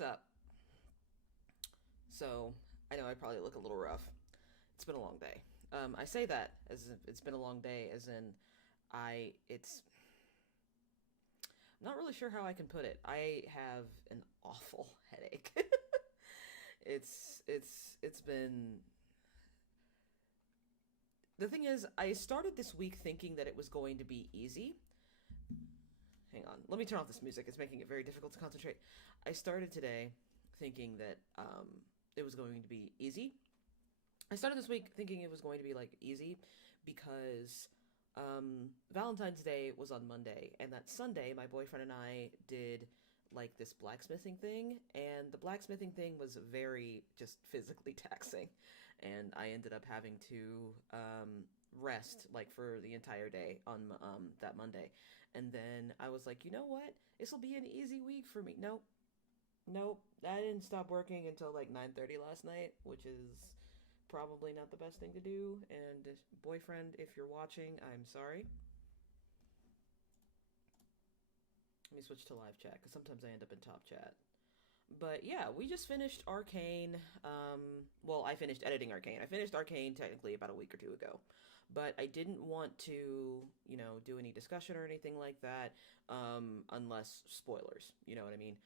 what's up? So, I know I probably look a little rough. It's been a long day. I say that as if it's been a long day, as in, it's, I'm not really sure how I can put it. I have an awful headache. It's been, the thing is, I started this week thinking that it was going to be easy. Hang on, let me turn off this music. It's making it very difficult to concentrate. I started today thinking that it was going to be easy. I started this week thinking it was going to be like easy because Valentine's Day was on Monday, and that Sunday, my boyfriend and I did like this blacksmithing thing, and the blacksmithing thing was very just physically taxing, and I ended up having to rest like for the entire day on that Monday, and then I was like, you know what? This will be an easy week for me. Nope, nope. I didn't stop working until like 9:30 last night, which is probably not the best thing to do. And boyfriend, if you're watching, I'm sorry. Let me switch to live chat because sometimes I end up in top chat. But yeah, we just finished Arcane. Well, I finished editing Arcane. I finished Arcane technically about a week or two ago, but I didn't want to, do any discussion or anything like that, unless spoilers. You know what I mean?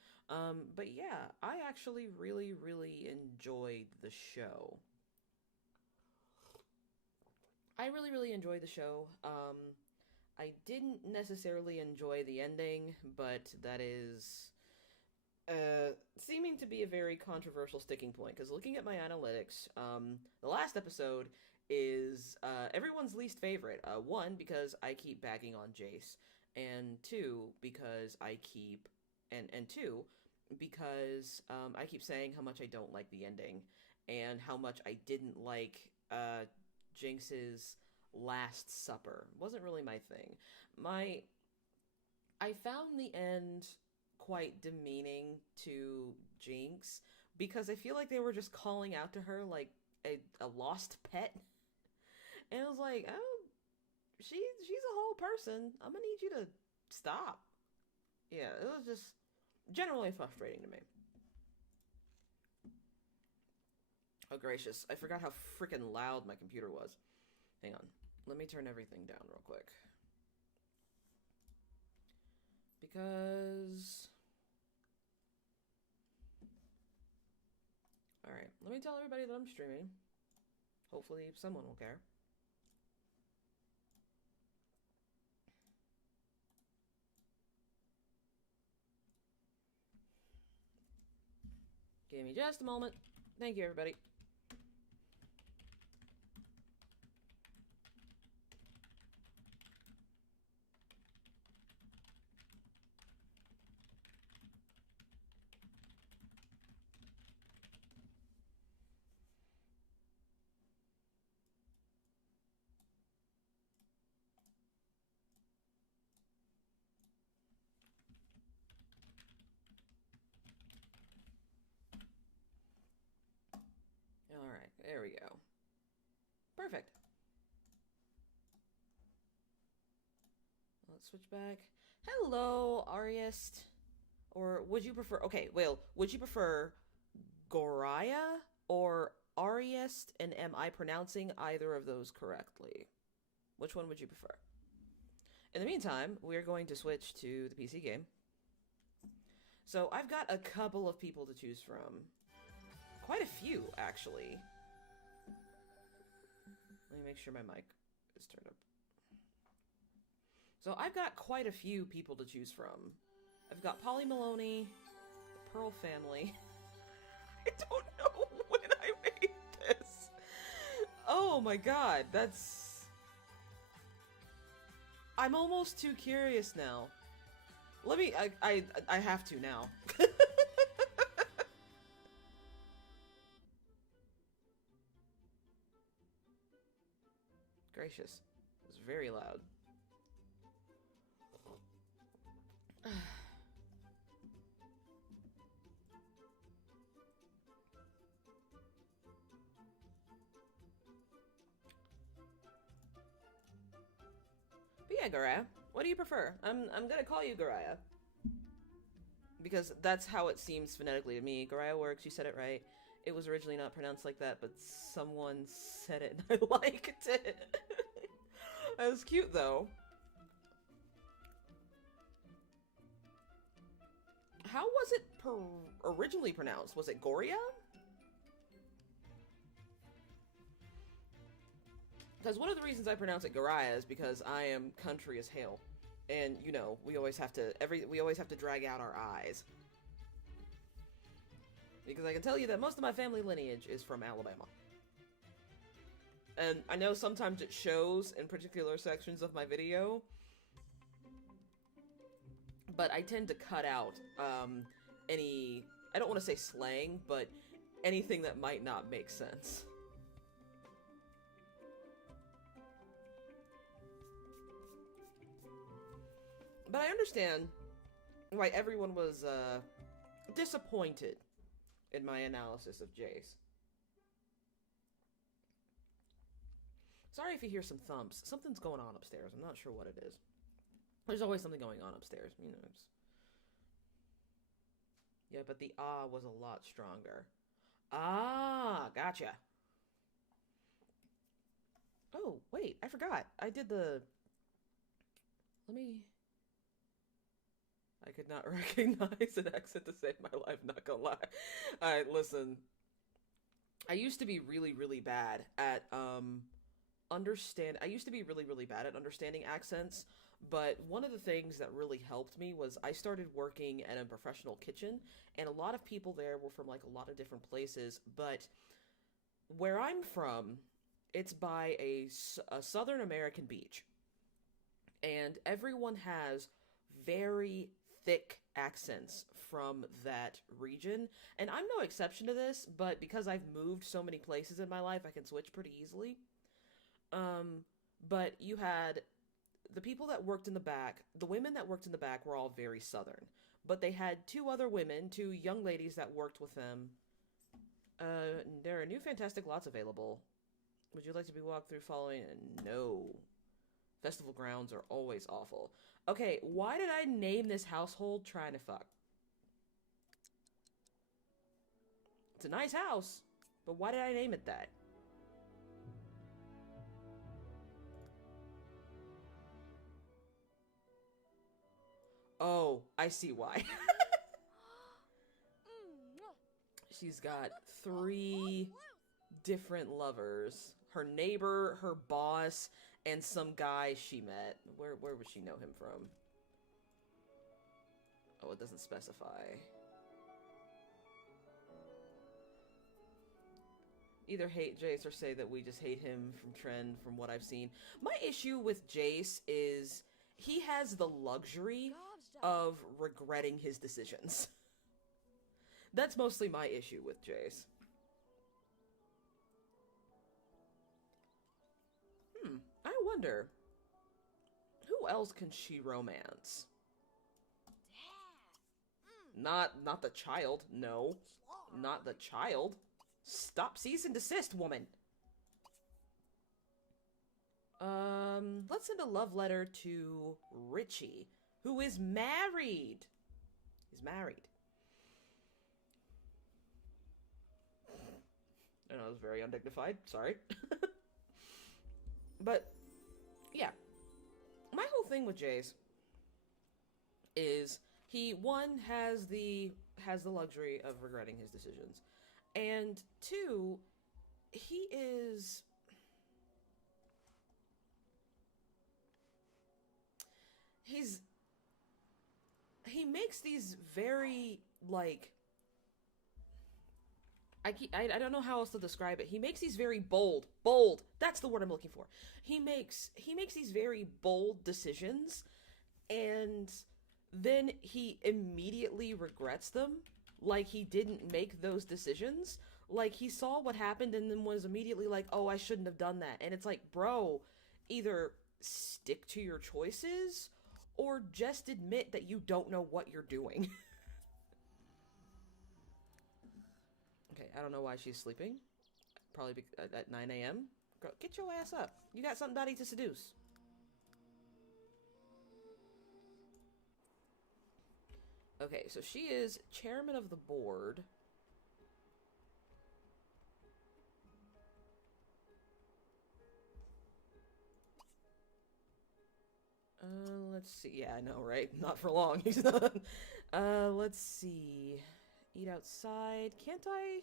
But yeah, I actually really, really enjoyed the show. I really, really enjoyed the show. I didn't necessarily enjoy the ending, but that is seeming to be a very controversial sticking point. Because looking at my analytics, the last episode is everyone's least favorite. One, because I keep bagging on Jayce, and two, because and two, because I keep saying how much I don't like the ending, and how much I didn't like Jinx's Last Supper. Wasn't really my thing. My I found the end quite demeaning to Jinx because I feel like they were just calling out to her like a lost pet. And it was like, oh, she's a whole person. I'm gonna need you to stop. Yeah, it was just generally frustrating to me. Oh gracious, I forgot how freaking loud my computer was. Hang on. Let me turn everything down real quick. Because alright, let me tell everybody that I'm streaming. Hopefully someone will care. Give me just a moment. Thank you, everybody. Alright, there we go. Perfect. Let's switch back. Hello, Ariest. Or would you prefer... Okay, well, would you prefer Goraya or Ariest? And am I pronouncing either of those correctly? Which one would you prefer? In the meantime, we're going to switch to the PC game. So I've got a couple of people to choose from. Quite a few, actually. Let me make sure my mic is turned up. So I've got quite a few people to choose from. I've got Polly Maloney, the Pearl family. I don't know when I made this. Oh my god, that's... I'm almost too curious now. Let me... I have to now. Gracious. It was very loud. But yeah, Garaya, what do you prefer? I'm gonna call you Garaya. because that's how it seems phonetically to me. Goraya works, you said it right. It was originally not pronounced like that, but someone said it and I liked it. That was cute, though. How was it originally pronounced? Was it Goria? Because one of the reasons I pronounce it Goraya is because I am country as hell. And, you know, we always have to drag out our eyes. Because I can tell you that most of my family lineage is from Alabama. And I know sometimes it shows in particular sections of my video, but I tend to cut out any, I don't want to say slang, but anything that might not make sense. But I understand why everyone was disappointed in my analysis of Jayce. Sorry if you hear some thumps. Something's going on upstairs. I'm not sure what it is. There's always something going on upstairs, you know. Yeah, but the ah was a lot stronger. Ah, gotcha. Oh, wait, I forgot. I did the... Let me... I could not recognize an accent to save my life, not gonna lie. Alright, listen. I used to be really, really bad at, I used to be really, really bad at understanding accents, but one of the things that really helped me was I started working at a professional kitchen, and a lot of people there were from, like, a lot of different places, but where I'm from, it's by a Southern American beach, and everyone has very thick accents from that region, and I'm no exception to this, but because I've moved so many places in my life, I can switch pretty easily. But you had the people that worked in the back, the women that worked in the back were all very Southern, but they had two young ladies that worked with them. There are new fantastic lots available. Would you like to be walked through following? No. Festival grounds are always awful. Okay, why did I name this household Trying to Fuck? It's a nice house, but why did I name it that? Oh, I see why. She's got 3 different lovers. Her neighbor, her boss, and some guy she met. Where would she know him from? Oh, it doesn't specify. Either hate Jayce or say that we just hate him from trend from what I've seen. My issue with Jayce is he has the luxury of regretting his decisions. That's mostly my issue with Jayce. I wonder, who else can she romance? Not the child. No. Not the child. Stop, cease and desist, woman. Let's send a love letter to Richie, who is married. He's married. I know, it was very undignified. Sorry. But, yeah. My whole thing with Jayce is he, one, has the luxury of regretting his decisions. And 2, he makes these very, like, I don't know how else to describe it. He makes these very bold, that's the word I'm looking for. He makes these very bold decisions, and then he immediately regrets them, like he didn't make those decisions. Like, he saw what happened and then was immediately like, oh, I shouldn't have done that. And it's like, bro, either stick to your choices or just admit that you don't know what you're doing. Okay, I don't know why she's sleeping. Probably at 9 a.m. Girl, get your ass up. You got somebody to seduce. Okay, so she is chairman of the board. Let's see. Yeah, I know, right? Not for long. He's not. Let's see. Eat outside. Can't I?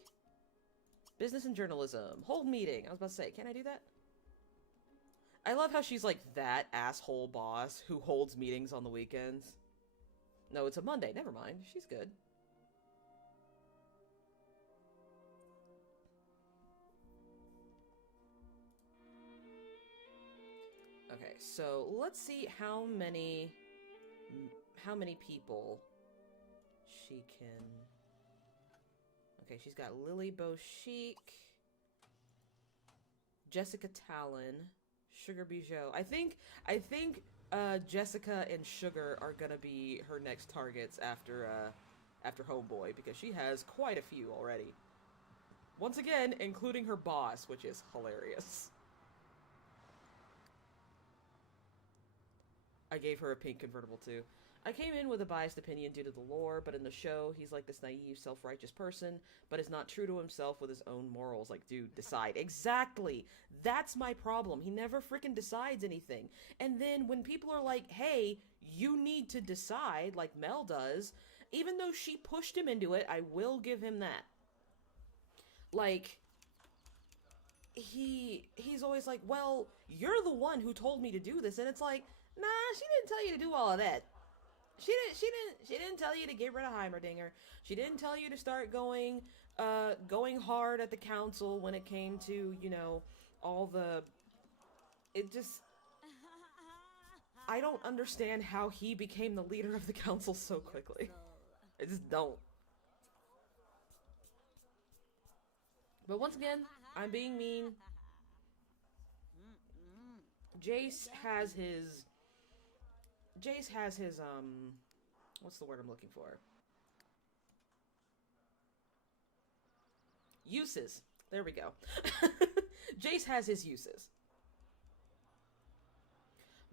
Business and journalism. Hold meeting. I was about to say, can't I do that? I love how she's like that asshole boss who holds meetings on the weekends. No, it's a Monday. Never mind. She's good. Okay, so let's see how many people she can... Okay, she's got Lily Beauchic, Jessica Talon, Sugar Bijou. I think Jessica and Sugar are gonna be her next targets after Homeboy, because she has quite a few already. Once again, including her boss, which is hilarious. I gave her a pink convertible too. I came in with a biased opinion due to the lore, but in the show, he's like this naive, self-righteous person, but is not true to himself with his own morals. Like, dude, decide. Exactly! That's my problem. He never freaking decides anything. And then when people are like, hey, you need to decide, like Mel does, even though she pushed him into it, I will give him that. Like, he's always like, well, you're the one who told me to do this, and it's like, nah, she didn't tell you to do all of that. She didn't tell you to get rid of Heimerdinger. She didn't tell you to start going hard at the council when it came to, you know, all the... It just... I don't understand how he became the leader of the council so quickly. I just don't. But once again, I'm being mean. Jayce has his, what's the word I'm looking for? Uses. There we go. Jayce has his uses.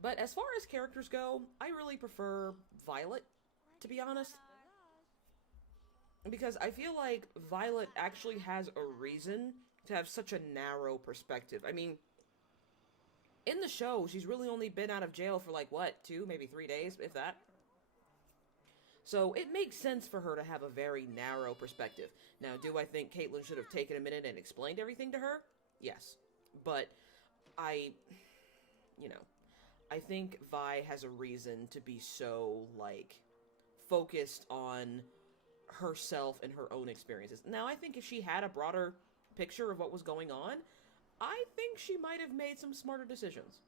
But as far as characters go, I really prefer Violet, to be honest. Because I feel like Violet actually has a reason to have such a narrow perspective. I mean, in the show, she's really only been out of jail for like, what, 2, maybe 3 days, if that? So it makes sense for her to have a very narrow perspective. Now, do I think Caitlyn should have taken a minute and explained everything to her? Yes. But I think Vi has a reason to be so, like, focused on herself and her own experiences. Now, I think if she had a broader picture of what was going on, I think she might have made some smarter decisions.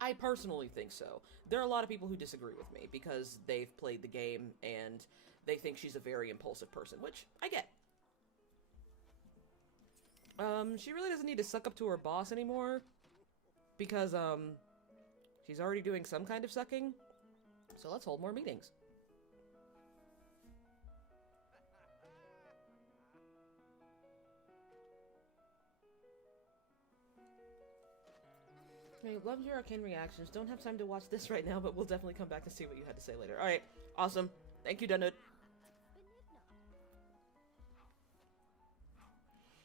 I personally think so. There are a lot of people who disagree with me because they've played the game and they think she's a very impulsive person, which I get. She really doesn't need to suck up to her boss anymore because, she's already doing some kind of sucking. So let's hold more meetings. I loved your Arcane reactions. Don't have time to watch this right now, but we'll definitely come back and see what you had to say later. Alright, awesome. Thank you, Dunwood.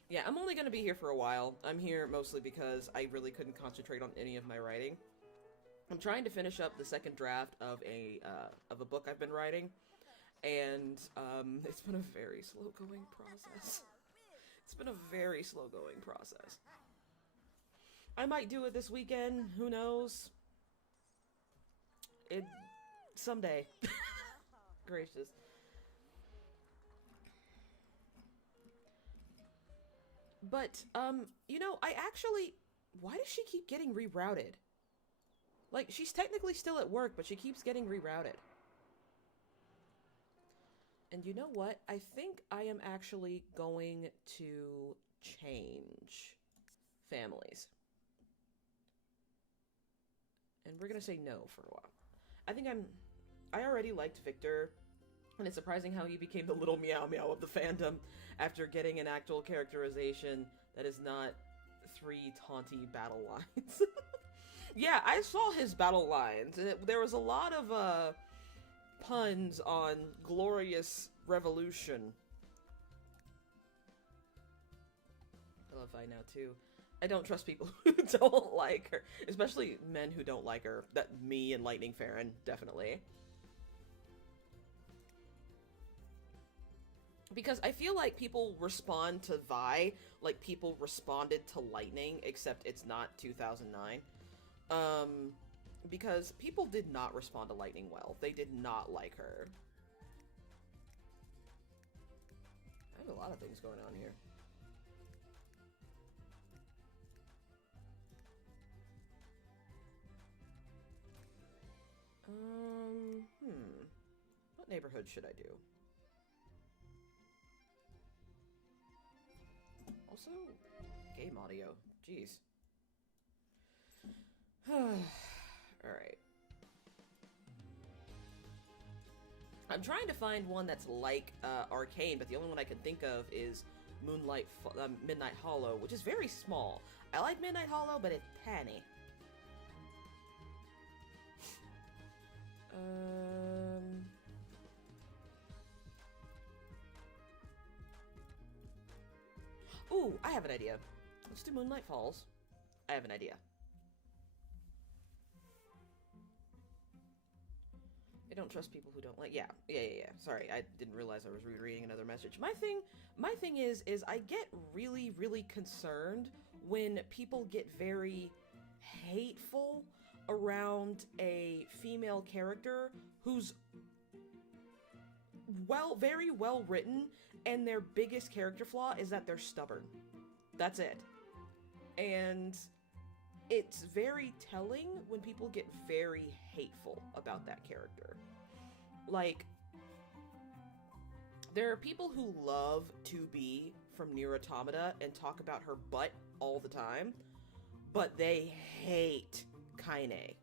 Yeah, I'm only gonna be here for a while. I'm here mostly because I really couldn't concentrate on any of my writing. I'm trying to finish up the second draft of a book I've been writing, and it's been a very slow-going process. It's been a very slow-going process. I might do it this weekend, who knows? Someday. Gracious. But, you know, why does she keep getting rerouted? Like, she's technically still at work, but she keeps getting rerouted. And you know what? I think I am actually going to change families. And we're gonna say no for a while. I already liked Victor, and it's surprising how he became the little meow meow of the fandom after getting an actual characterization that is not 3 taunty battle lines. Yeah, I saw his battle lines. There was a lot of, puns on glorious revolution. I love Vi now too. I don't trust people who don't like her, especially men who don't like her. That me and Lightning Farron, definitely. Because I feel like people respond to Vi like people responded to Lightning, except it's not 2009. Because people did not respond to Lightning well. They did not like her. I have a lot of things going on here. What neighborhood should I do? Also, game audio. Jeez. Alright. I'm trying to find one that's like Arcane, but the only one I can think of is Midnight Hollow, which is very small. I like Midnight Hollow, but it's tiny. Ooh, I have an idea. Let's do Moonlight Falls. I have an idea. I don't trust people who don't like. Yeah. Sorry, I didn't realize I was rereading another message. My thing is I get really, really concerned when people get very hateful around a female character who's very well written, and their biggest character flaw is that they're stubborn. That's it. And it's very telling when people get very hateful about that character. Like, there are people who love 2B from Nier Automata and talk about her butt all the time, but they hate Kaine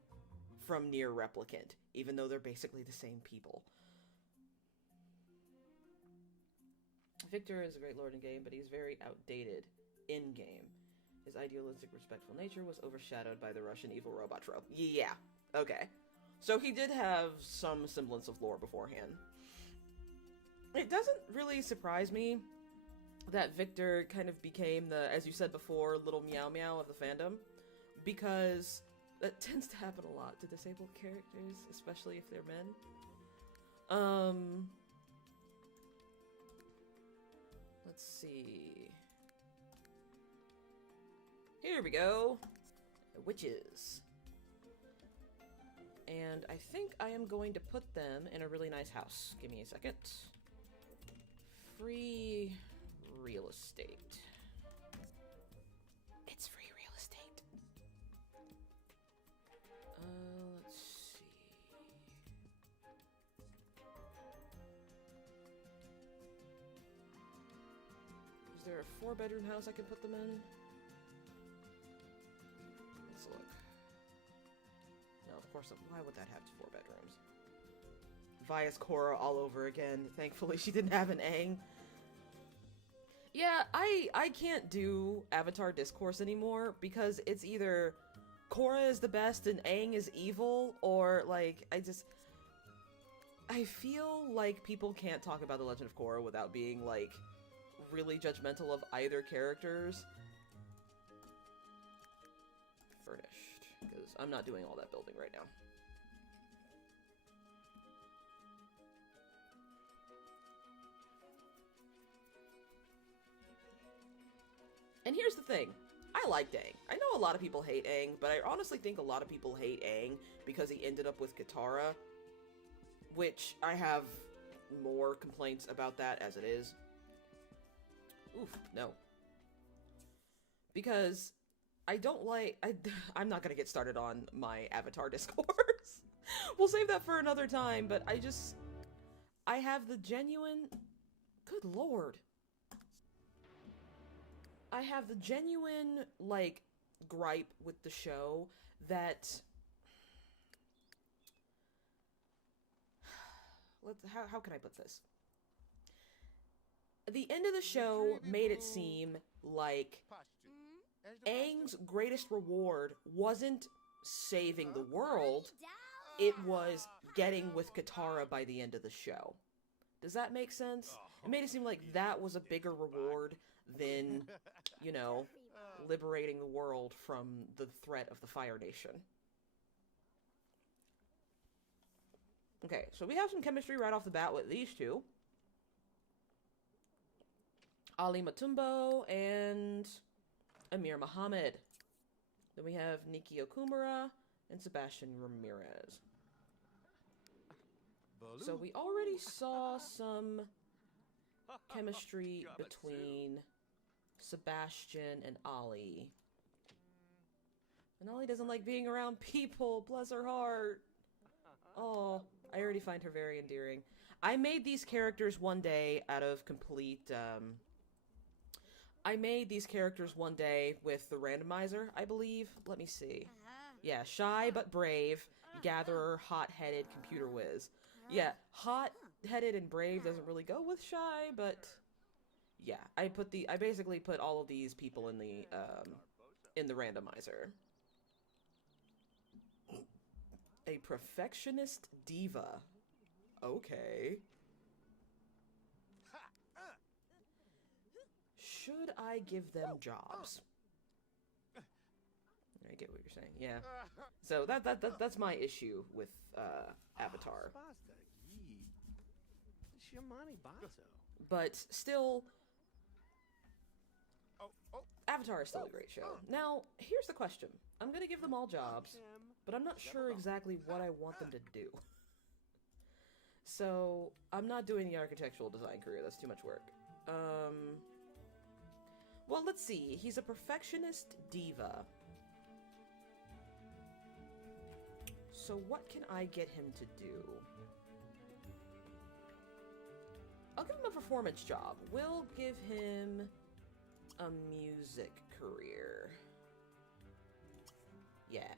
from Nier Replicant, even though they're basically the same people. Victor is a great lord in game, but he's very outdated in game. His idealistic, respectful nature was overshadowed by the Russian evil robot trope. Yeah, okay. So he did have some semblance of lore beforehand. It doesn't really surprise me that Victor kind of became the, as you said before, little meow meow of the fandom, because that tends to happen a lot to disabled characters, especially if they're men. Let's see. Here we go. Witches. And I think I am going to put them in a really nice house. Give me a second. Free real estate. It's free real estate. Let's see. Is there a 4-bedroom house I can put them in? Let's look. No, of course, why would that have 4 bedrooms? Vias Korra all over again. Thankfully, she didn't have an Aang. Yeah, I can't do Avatar Discourse anymore because it's either Korra is the best and Aang is evil, or, like, I feel like people can't talk about The Legend of Korra without being, like, really judgmental of either characters. Furnished, because I'm not doing all that building right now. And here's the thing. I liked Aang. I know a lot of people hate Aang, but I honestly think a lot of people hate Aang because he ended up with Katara, which I have more complaints about that as it is. Oof, no. Because I don't like... I'm not gonna get started on my Avatar Discourse. We'll save that for another time, but I have the genuine... Good lord. I have the genuine, like, gripe with the show that... How can I put this? The end of the show made it seem like Aang's greatest reward wasn't saving the world, it was getting with Katara by the end of the show. Does that make sense? It made it seem like that was a bigger reward than, you know, liberating the world from the threat of the Fire Nation. Okay, so we have some chemistry right off the bat with these two. Ali Matumbo and Amir Muhammad. Then we have Nikki Okumura and Sebastian Ramirez. So we already saw some chemistry between Sebastian and Ali. And Ali doesn't like being around people, bless her heart. Oh, I already find her very endearing. I made these characters one day out of complete, I made these characters one day with the randomizer, I believe. Let me see. Yeah, shy but brave, gatherer, hot-headed, computer whiz. Yeah, hot-headed and brave doesn't really go with shy, but yeah, I basically put all of these people in the randomizer. A perfectionist diva. Okay. Should I give them jobs? I get what you're saying. Yeah. So that's my issue with Avatar. But still, Avatar is still a great show. Now, here's the question. I'm gonna give them all jobs, but I'm not sure exactly what I want them to do. So, I'm not doing the architectural design career. That's too much work. Well, let's see. He's a perfectionist diva. So what can I get him to do? I'll give him a performance job. We'll give him a music career. Yeah.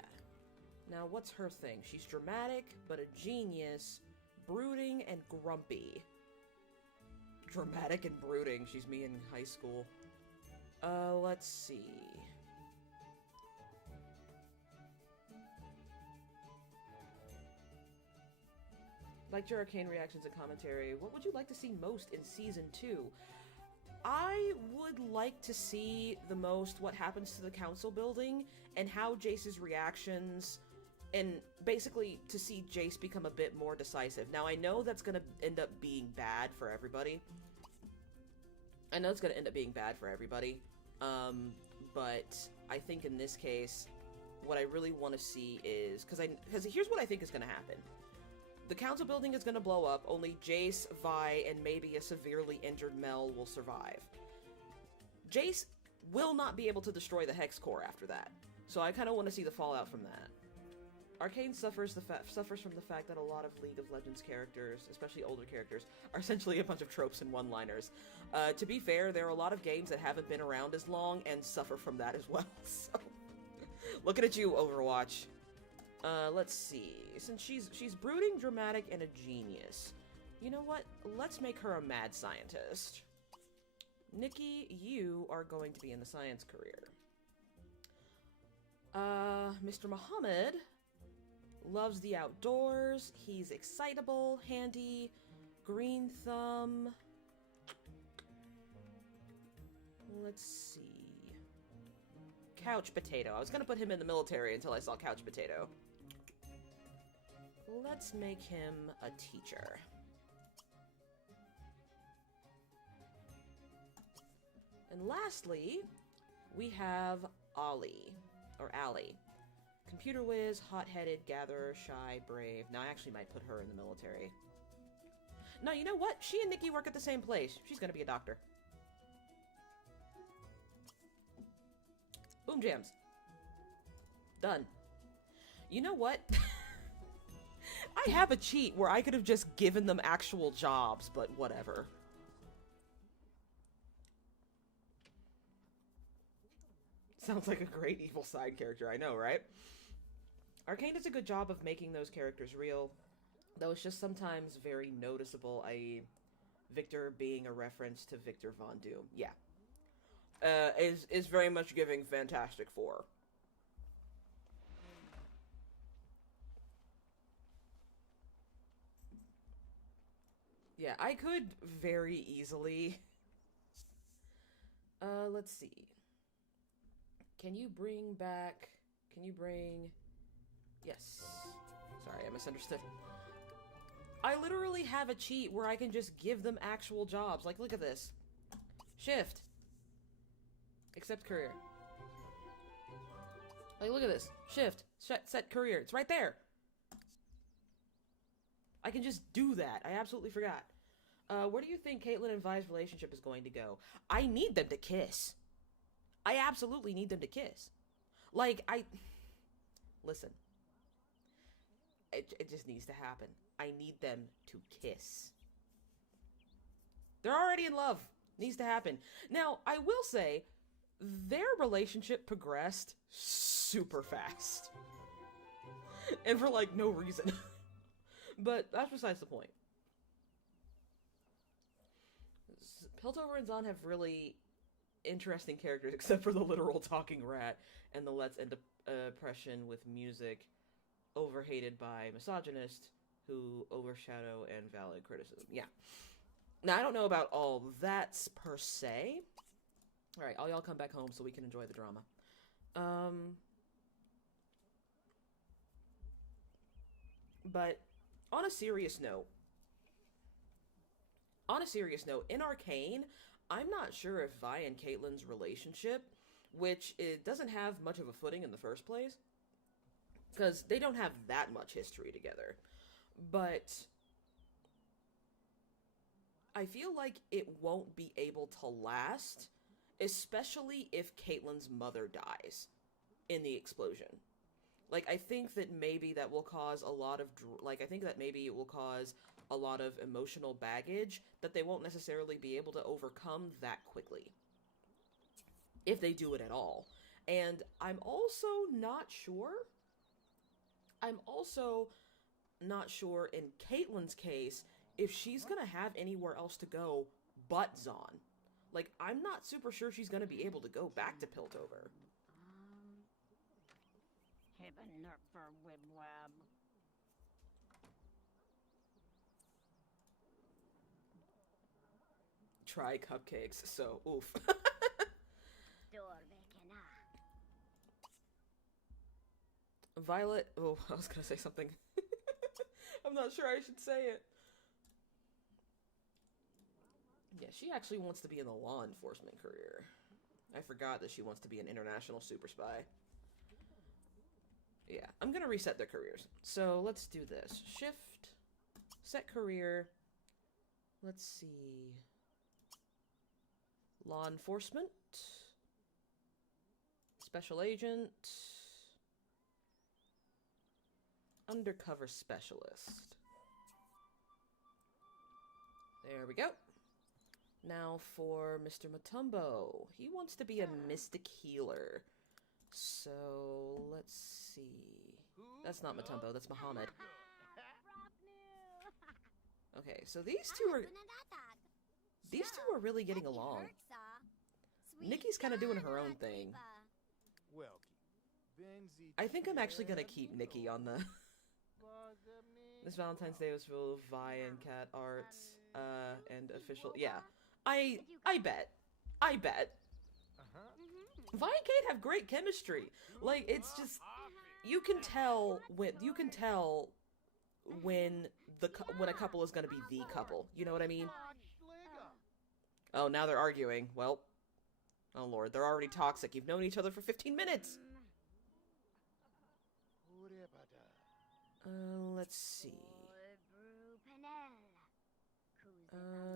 Now, what's her thing? She's dramatic, but a genius, brooding and grumpy. Dramatic and brooding. She's me in high school. Let's see. Liked your Arcane reactions and commentary. What would you like to see most in Season 2? I would like to see the most what happens to the council building and how Jayce's reactions, and basically to see Jayce become a bit more decisive. Now, I know that's going to end up being bad for everybody. But I think in this case, what I really want to see is, because here's what I think is going to happen. The council building is going to blow up, only Jayce, Vi, and maybe a severely injured Mel will survive. Jayce will not be able to destroy the Hex Core after that, so I kind of want to see the fallout from that. Arcane suffers from the fact that a lot of League of Legends characters, especially older characters, are essentially a bunch of tropes and one-liners. To be fair, there are a lot of games that haven't been around as long and suffer from that as well, so... Looking at you, Overwatch. Let's see. Since she's brooding, dramatic, and a genius. You know what? Let's make her a mad scientist. Nikki, you are going to be in the science career. Mr. Muhammad loves the outdoors. He's excitable, handy, green thumb. Let's see. Couch potato. I was gonna put him in the military until I saw couch potato. Let's make him a teacher. And lastly, we have Ollie, or Allie. Computer whiz, hot-headed, gatherer, shy, brave. Now, I actually might put her in the military. No, you know what? She and Nikki work at the same place. She's gonna be a doctor. Boom jams. Done. You know what? I have a cheat where I could have just given them actual jobs, but whatever. Sounds like a great evil side character, I know, right? Arcane does a good job of making those characters real, though it's just sometimes very noticeable, i.e. Victor being a reference to Victor Von Doom. Yeah. Is very much giving Fantastic Four. Yeah, I could very easily. Let's see. Can you bring back... Can you bring... Yes. Sorry, I misunderstood. I literally have a cheat where I can just give them actual jobs. Like, look at this. Shift. Accept career. Like, look at this. Shift. Set career. It's right there. I can just do that. I absolutely forgot. Where do you think Caitlyn and Vi's relationship is going to go? I need them to kiss. I absolutely need them to kiss. Like, Listen. It just needs to happen. I need them to kiss. They're already in love. Needs to happen. Now, I will say, their relationship progressed super fast. And for, like, no reason. But that's besides the point. Piltover and Zahn have really interesting characters, except for the literal talking rat and the Let's End Oppression with music, overhated by misogynist who overshadow and valid criticism. Yeah. Now, I don't know about all that per se. Alright, all y'all come back home so we can enjoy the drama. But on a serious note, in Arcane, I'm not sure if Vi and Caitlyn's relationship, which it doesn't have much of a footing in the first place, because they don't have that much history together, but I feel like it won't be able to last, especially if Caitlyn's mother dies in the explosion. Like, I think that maybe that will cause a lot of, I think that maybe it will cause a lot of emotional baggage that they won't necessarily be able to overcome that quickly. If they do it at all. And I'm also not sure in Caitlyn's case if she's gonna have anywhere else to go but Zahn. Like, I'm not super sure she's gonna be able to go back to Piltover. Try cupcakes, so oof. Violet, oh, I was gonna say something. I'm not sure I should say it. Yeah, she actually wants to be in the law enforcement career. I forgot that she wants to be an international super spy. Yeah, I'm gonna reset their careers. So let's do this. Shift, set career. Let's see. Law enforcement. Special agent. Undercover specialist. There we go. Now for Mr. Matumbo. He wants to be a mystic healer. So, let's see. That's not Matumbo, that's Muhammad. Okay, so these two are really getting along. Nikki's kind of doing her own thing. I think I'm actually gonna keep Nikki on the... This Valentine's Day was full of Vi and cat arts, and official... Yeah. I bet. Vi and Kate have great chemistry. Like, it's just... You can tell when a couple is gonna be the couple. You know what I mean? Oh, now they're arguing. Well... Oh lord, they're already toxic. You've known each other for 15 minutes! Let's see.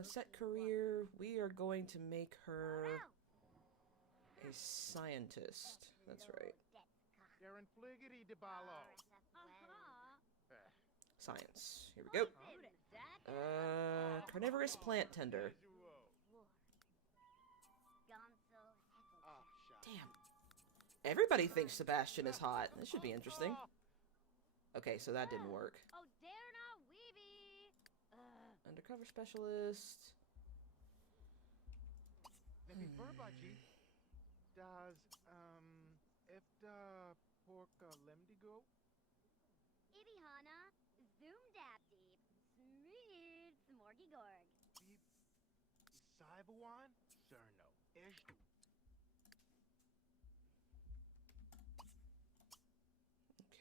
Set career. We are going to make her a scientist. That's right. Science. Here we go. Carnivorous plant tender. Damn. Everybody thinks Sebastian is hot. This should be interesting. Okay, so that didn't work. Undercover specialist.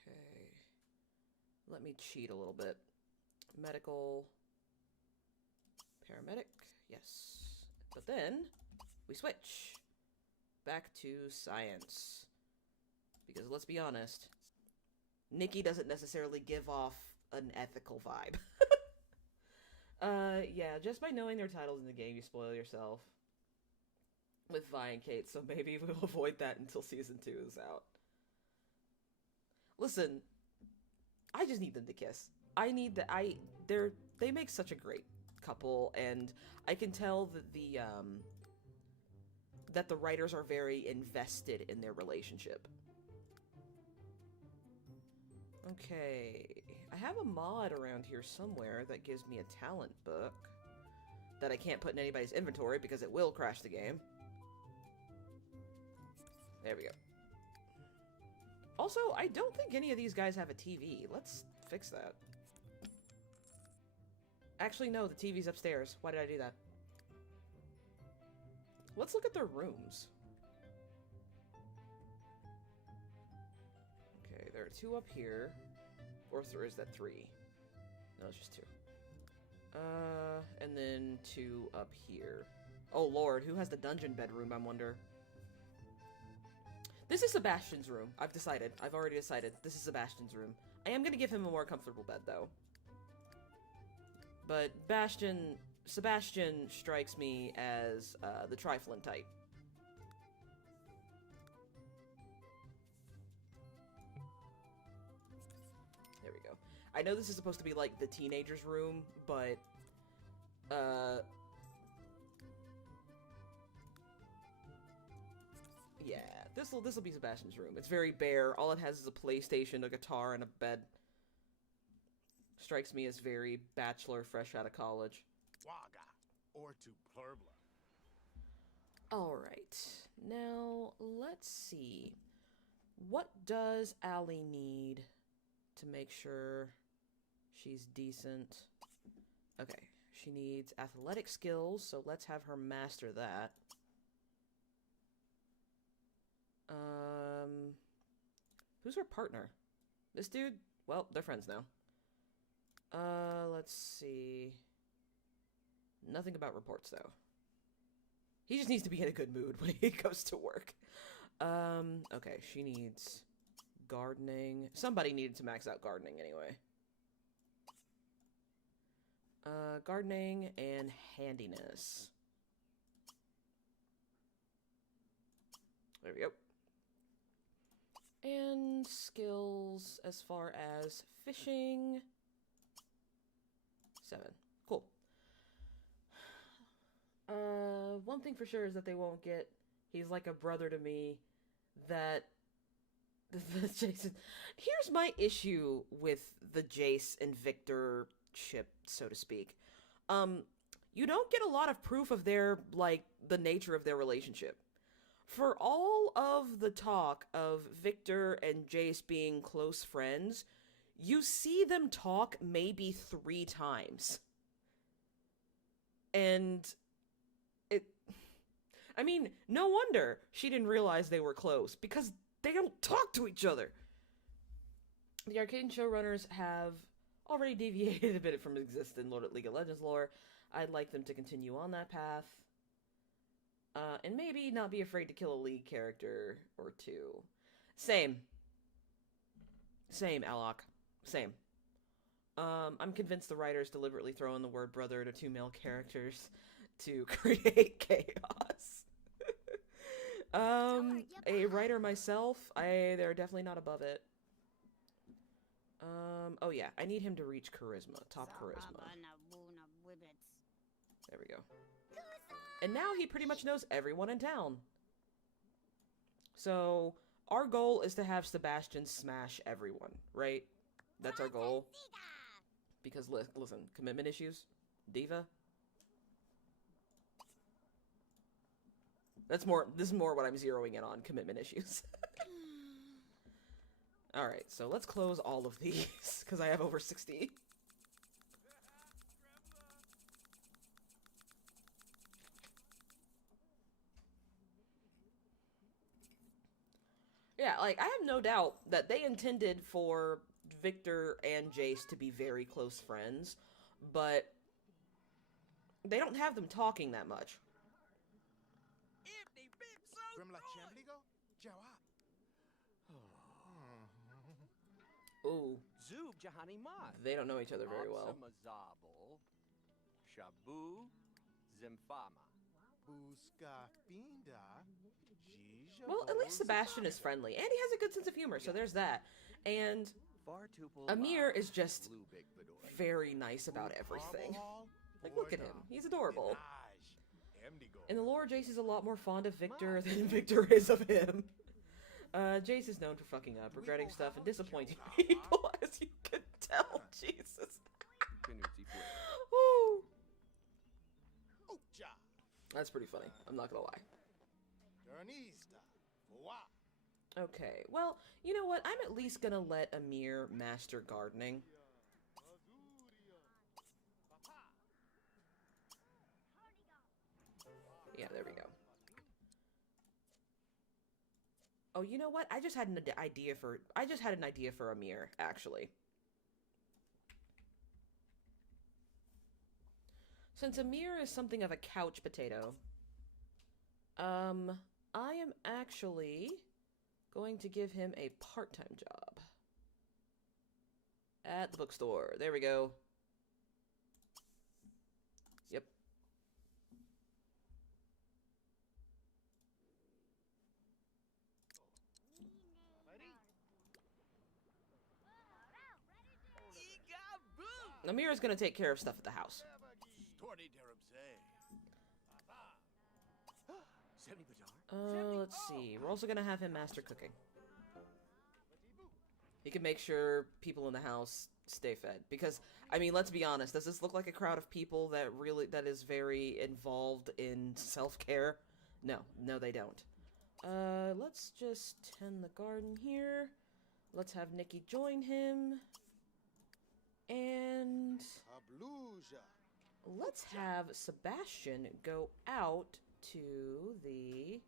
Okay. Let me cheat a little bit. Medical. Paramedic. Yes. But then we switch back to science. Because let's be honest, Nikki doesn't necessarily give off an ethical vibe. Yeah, just by knowing their titles in the game, you spoil yourself with Vi and Kate, so maybe we'll avoid that until Season 2 is out. Listen, I just need them to kiss. I need that. They make such a great couple, and I can tell that the writers are very invested in their relationship. Okay, I have a mod around here somewhere that gives me a talent book that I can't put in anybody's inventory because it will crash the game. There we go. Also, I don't think any of these guys have a TV. Let's fix that. Actually, no, the TV's upstairs. Why did I do that? Let's look at their rooms. Okay, there are 2 up here. Or is that 3? No, it's just 2. And then 2 up here. Oh lord, who has the dungeon bedroom, I wonder? This is Sebastian's room. I've decided. I've already decided. This is Sebastian's room. I am gonna give him a more comfortable bed, though. But Sebastian strikes me as the trifling type. There we go. I know this is supposed to be like the teenager's room, but yeah, this'll be Sebastian's room. It's very bare. All it has is a PlayStation, a guitar, and a bed. Strikes me as very bachelor, fresh out of college. Alright, now let's see. What does Allie need to make sure she's decent? Okay, she needs athletic skills, so let's have her master that. Who's her partner? This dude? Well, they're friends now. Let's see. Nothing about reports, though. He just needs to be in a good mood when he goes to work. Okay, she needs gardening. Somebody needed to max out gardening anyway. Gardening and handiness. There we go. And skills as far as fishing. 7. Cool. One thing for sure is that they won't get, he's like a brother to me, that Jayce. Here's my issue with the Jayce and Victor ship, so to speak. You don't get a lot of proof of their, like, the nature of their relationship. For all of the talk of Victor and Jayce being close friends, you see them talk maybe 3 times. And I mean, no wonder she didn't realize they were close, because they don't talk to each other. The Arcane showrunners have already deviated a bit from existing League of Legends lore. I'd like them to continue on that path. And maybe not be afraid to kill a league character or 2. Same, Alok. Same. I'm convinced the writers deliberately throw in the word brother to 2 male characters to create chaos. A writer myself, they're definitely not above it. Oh yeah, I need him to reach charisma, top charisma. There we go. And now he pretty much knows everyone in town. So, our goal is to have Sebastian smash everyone, right? That's our goal. Because, listen, commitment issues? Diva? This is more what I'm zeroing in on, commitment issues. Alright, so let's close all of these, because I have over 60. Yeah, like, I have no doubt that they intended for Victor and Jayce to be very close friends, but they don't have them talking that much. Ooh. They don't know each other very well. Well, at least Sebastian is friendly, and he has a good sense of humor, so there's that. And Amir is just very nice about everything. Like, look at him. He's adorable. In the lore, Jayce is a lot more fond of Victor than Victor is of him. Jayce is known for fucking up, regretting stuff, and disappointing people, as you can tell. Jesus. Woo. That's pretty funny. I'm not gonna lie. Okay, well, you know what? I'm at least gonna let Amir master gardening. Yeah, there we go. Oh, you know what? I just had an idea for Amir, actually. Since Amir is something of a couch potato, I am actually going to give him a part-time job at the bookstore. There we go. Yep. Amir is going to take care of stuff at the house. Let's see. We're also going to have him master cooking. He can make sure people in the house stay fed. Because, I mean, let's be honest. Does this look like a crowd of people that is very involved in self-care? No. No, they don't. Let's just tend the garden here. Let's have Nikki join him. And let's have Sebastian go out to the...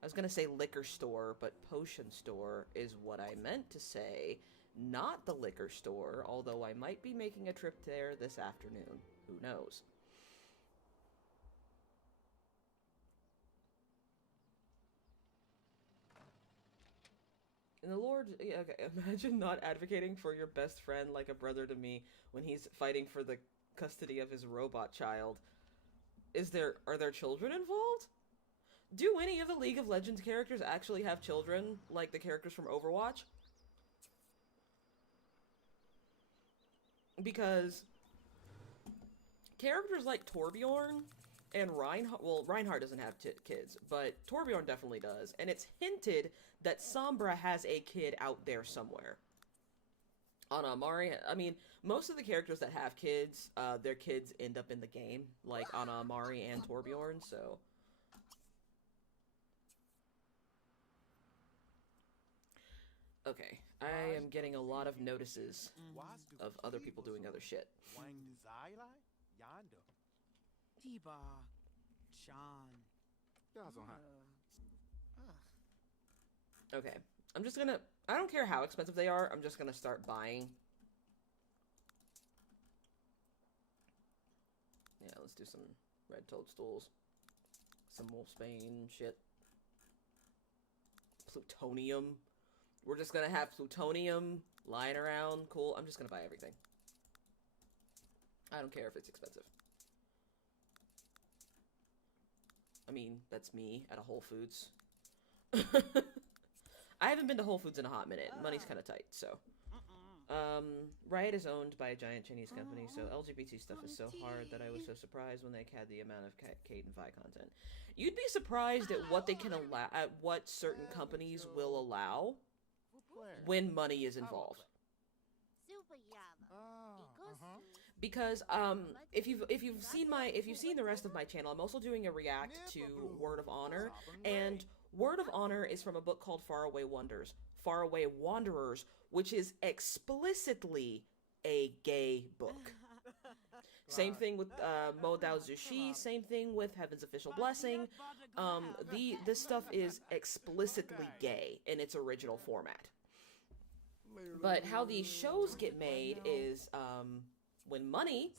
I was going to say liquor store, but potion store is what I meant to say. Not the liquor store, although I might be making a trip there this afternoon. Who knows? And the Lord, yeah, okay, imagine not advocating for your best friend like a brother to me when he's fighting for the custody of his robot child. Are there children involved? Do any of the League of Legends characters actually have children, like the characters from Overwatch? Because characters like Torbjorn and Reinhardt, well, Reinhardt doesn't have kids, but Torbjorn definitely does, and it's hinted that Sombra has a kid out there somewhere. On Amari, I mean, most of the characters that have kids, their kids end up in the game, like on Amari and Torbjorn, so... Okay, I am getting a lot of notices of other people doing other shit. Okay, I'm just gonna... I don't care how expensive they are, I'm just gonna start buying. Yeah, let's do some red toadstools. Some Wolfsbane shit. Plutonium. We're just gonna have plutonium lying around. Cool. I'm just gonna buy everything. I don't care if it's expensive. I mean, that's me at a Whole Foods. I haven't been to Whole Foods in a hot minute. Money's kind of tight, so. Riot is owned by a giant Chinese company, so LGBT stuff is so hard that I was so surprised when they had the amount of Jayce and Vi content. You'd be surprised at what they can allow, at what certain companies will allow when money is involved. Because if you've seen the rest of my channel, I'm also doing a react to Word of Honor, and Word of Honor is from a book called Faraway Wanderers, which is explicitly a gay book. Same thing with Mo Dao Zushi. Same thing with Heaven's Official Blessing. This stuff is explicitly gay in its original format. But how these shows get made is when money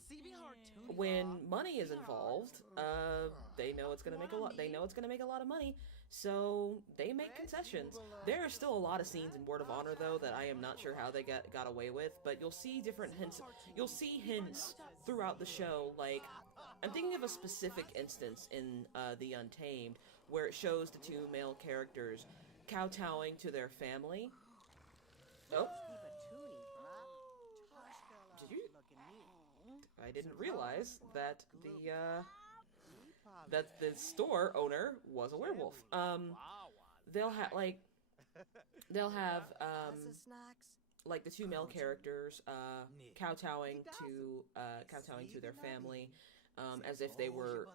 is involved, they know it's gonna make a lot. They know it's gonna make a lot of money, so they make concessions. There are still a lot of scenes in Word of Honor, though, that I am not sure how they got away with. But you'll see different hints. You'll see hints throughout the show. Like, I'm thinking of a specific instance in The Untamed where it shows the two male characters kowtowing to their family. Oh. Did you? I didn't realize that the store owner was a werewolf. They'll have like the two male characters kowtowing to their family, as if they were,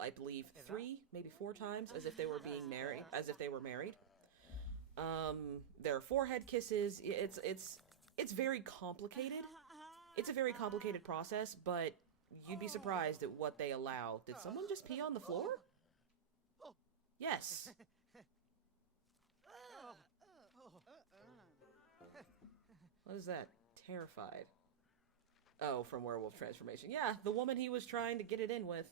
I believe, 3, maybe 4 times, as if they were married. There are forehead kisses. It's very complicated. It's a very complicated process, but you'd be surprised at what they allow. Did someone just pee on the floor? Yes. What is that? Terrified. Oh, from Werewolf Transformation. Yeah, the woman he was trying to get it in with,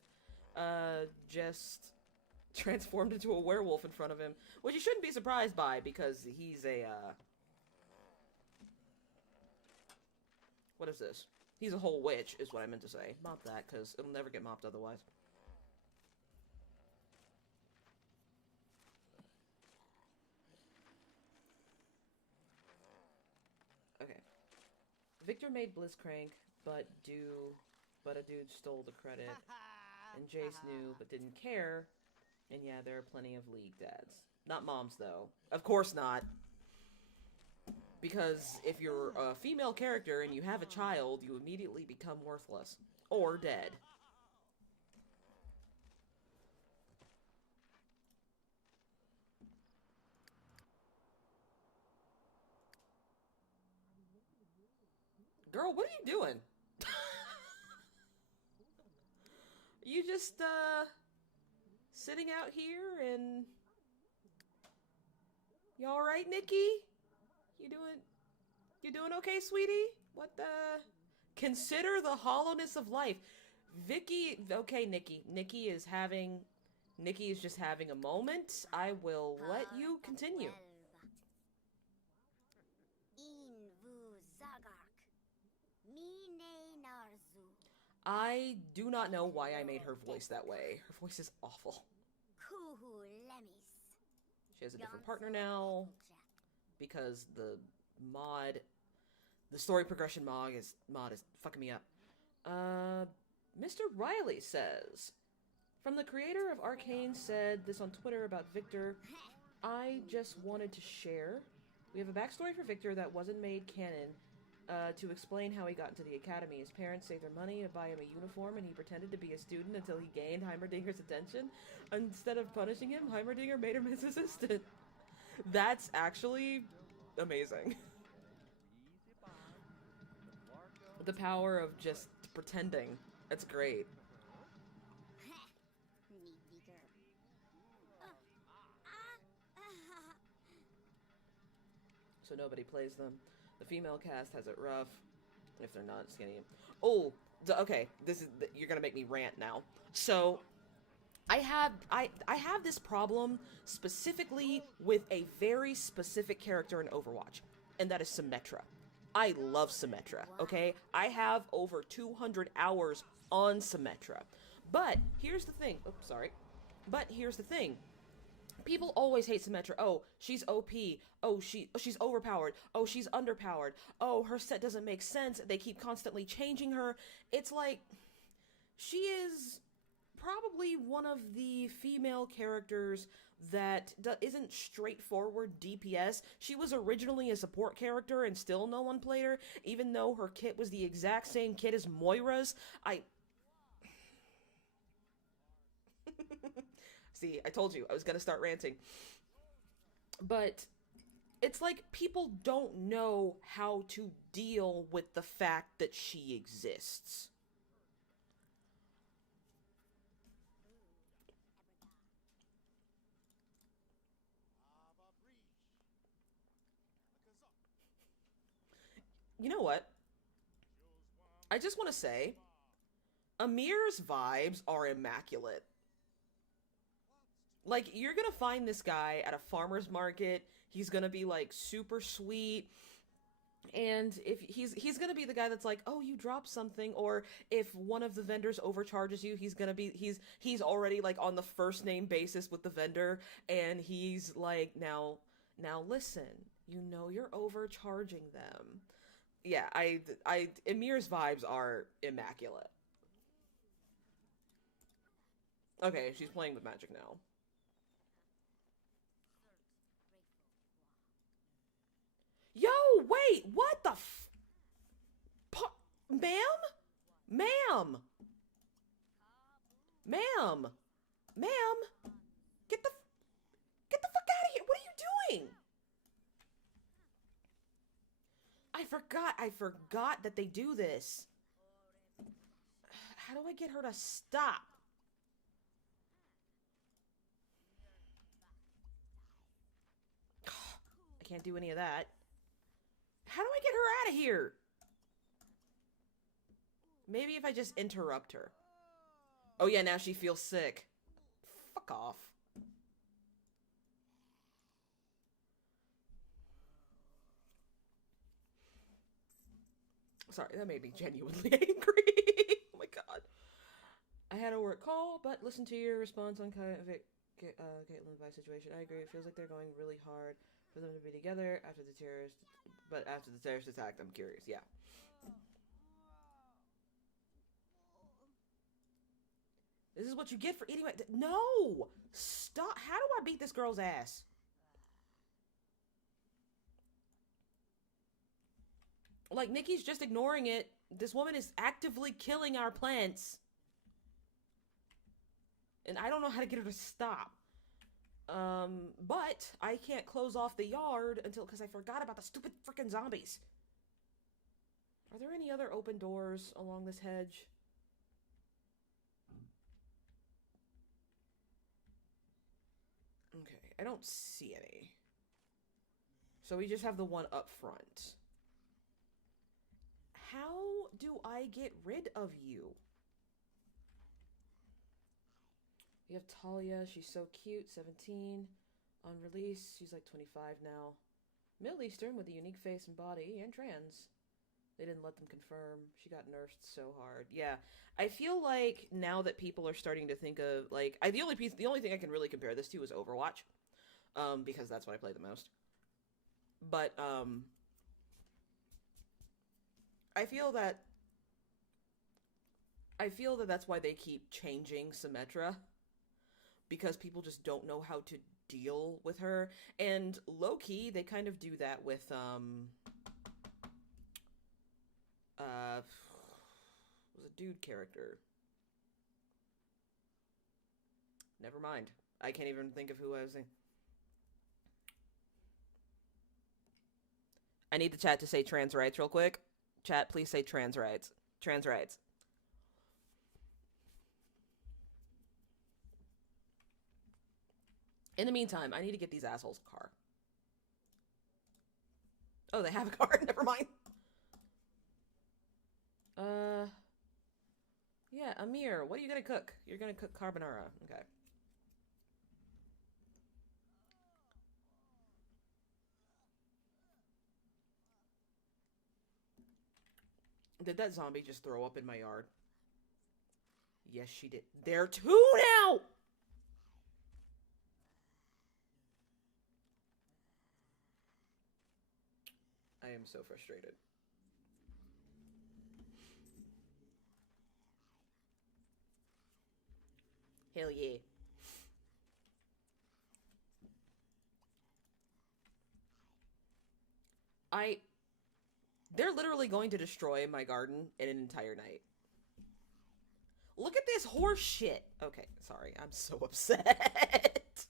just transformed into a werewolf in front of him, which you shouldn't be surprised by, because he's a, what is this? He's a whole witch, is what I meant to say. Mop that, because it'll never get mopped otherwise. Okay. Victor made Blitzcrank, but a dude stole the credit. And Jayce knew, but didn't care. And yeah, there are plenty of League dads. Not moms, though. Of course not. Because if you're a female character and you have a child, you immediately become worthless. Or dead. Girl, what are you doing? You just, sitting out here and... You alright, Nikki? You doing okay, sweetie? What the... Consider the hollowness of life. Vicky... Okay, Nikki. Nikki is just having a moment. I will let you continue. I do not know why I made her voice that way. Her voice is awful. She has a different partner now, because the story progression mod is fucking me up. Mr. Riley says, from the creator of Arcane said this on Twitter about Victor, I just wanted to share. We have a backstory for Victor that wasn't made canon, to explain how he got into the academy. His parents saved their money to buy him a uniform, and he pretended to be a student until he gained Heimerdinger's attention. Instead of punishing him, Heimerdinger made him his assistant. That's actually amazing. The power of just pretending. That's great. So nobody plays them. The female cast has it rough, if they're not skinny. Oh, okay, you're gonna make me rant now. So, I have this problem specifically with a very specific character in Overwatch, and that is Symmetra. I love Symmetra, okay? I have over 200 hours on Symmetra. But, here's the thing. Oops, sorry. But, here's the thing. People always hate Symmetra. Oh, she's OP. Oh, she's overpowered. Oh, she's underpowered. Oh, her set doesn't make sense. They keep constantly changing her. It's like, she is probably one of the female characters that isn't straightforward DPS. She was originally a support character and still no one played her, even though her kit was the exact same kit as Moira's. See, I told you, I was gonna start ranting. But it's like people don't know how to deal with the fact that she exists. You know what? I just want to say, Amir's vibes are immaculate. Like, you're gonna find this guy at a farmer's market. He's gonna be like super sweet. And if he's gonna be the guy that's like, oh, you dropped something, or if one of the vendors overcharges you, he's gonna be he's already like on the first name basis with the vendor, and he's like, now listen, you know you're overcharging them. Yeah, I Emir's vibes are immaculate. Okay, she's playing with magic now. Yo, wait, what the ma'am? Ma'am! Ma'am! Ma'am! Get the get the fuck out of here! What are you doing? I forgot that they do this. How do I get her to stop? I can't do any of that. How do I get her out of here? Maybe if I just interrupt her. Oh yeah, now she feels sick. Fuck off. Sorry, that made me genuinely angry. Oh my god. I had a work call, but listen to your response on Caitlin Vi situation. I agree. It feels like they're going really hard for them to be together after the terrorist, but after the terrorist attack, I'm curious. Yeah. This is what you get for eating my... No! Stop. How do I beat this girl's ass? Like, Nikki's just ignoring it. This woman is actively killing our plants. And I don't know how to get her to stop. But I can't close off the yard until... because I forgot about the stupid freaking zombies. Are there any other open doors along this hedge? Okay, I don't see any. So we just have the one up front. How do I get rid of you? We have Talia. She's so cute. 17. On release, she's like 25 now. Middle Eastern with a unique face and body, and trans. They didn't let them confirm. She got nerfed so hard. Yeah, I feel like now that people are starting to think of like the only thing I can really compare this to is Overwatch, because that's what I play the most. But I feel that that's why they keep changing Symmetra, because people just don't know how to deal with her. And low-key, they kind of do that with was a dude character. Never mind. I can't even think of who I was thinking. I need the chat to say trans rights real quick. Chat, please say trans rights. Trans rights. In the meantime, I need to get these assholes a car. Oh, they have a car. Never mind. Yeah, Amir, what are you gonna cook? You're gonna cook carbonara. Okay. Did that zombie just throw up in my yard? Yes, she did. There are two now! I am so frustrated. Hell yeah. They're literally going to destroy my garden in an entire night. Look at this horse shit. Okay, sorry. I'm so upset.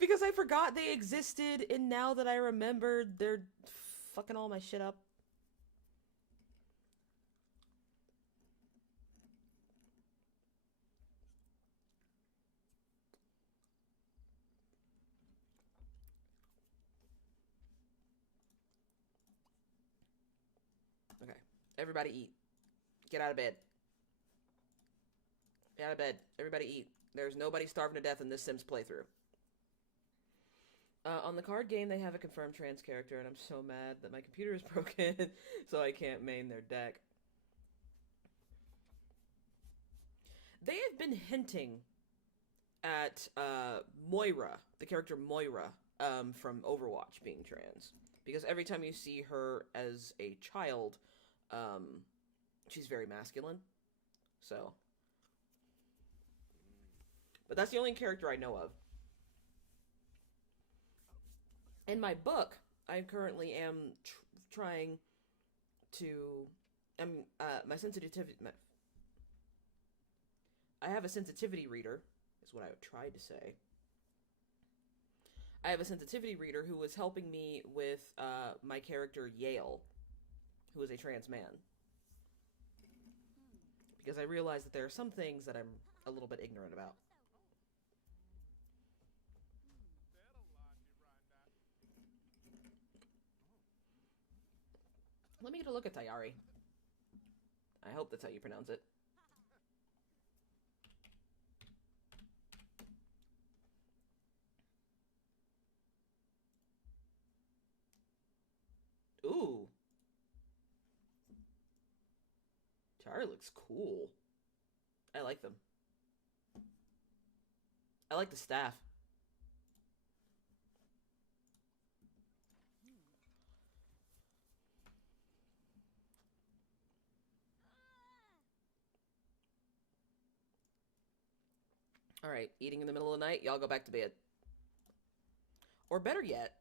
Because I forgot they existed, and now that I remembered, they're fucking all my shit up. Everybody eat. Get out of bed. Get out of bed. Everybody eat. There's nobody starving to death in this Sims playthrough. On the card game, they have a confirmed trans character, and I'm so mad that my computer is broken, so I can't main their deck. They have been hinting at Moira, the character Moira, from Overwatch being trans. Because every time you see her as a child, she's very masculine. So. But that's the only character I know of. In my book, I currently am trying to... my sensitivity... I have a sensitivity reader, is what I tried to say. I have a sensitivity reader who was helping me with my character Yale, who is a trans man. Because I realized that there are some things that I'm a little bit ignorant about. Let me get a look at Tayari. I hope that's how you pronounce it. Ooh. Tayari looks cool. I like them. I like the staff. Alright, eating in the middle of the night, y'all go back to bed. Or better yet,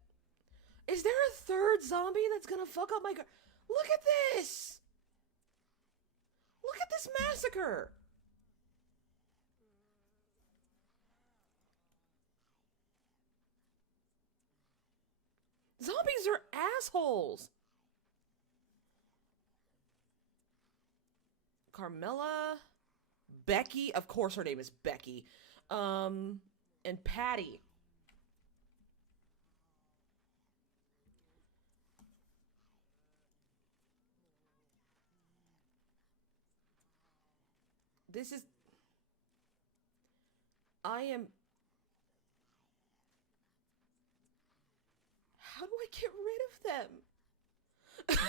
is there a third zombie that's gonna fuck up my... Look at this! Look at this massacre! Zombies are assholes! Carmela... Becky, of course her name is Becky. And Patty. This is... I am... How do I get rid of them?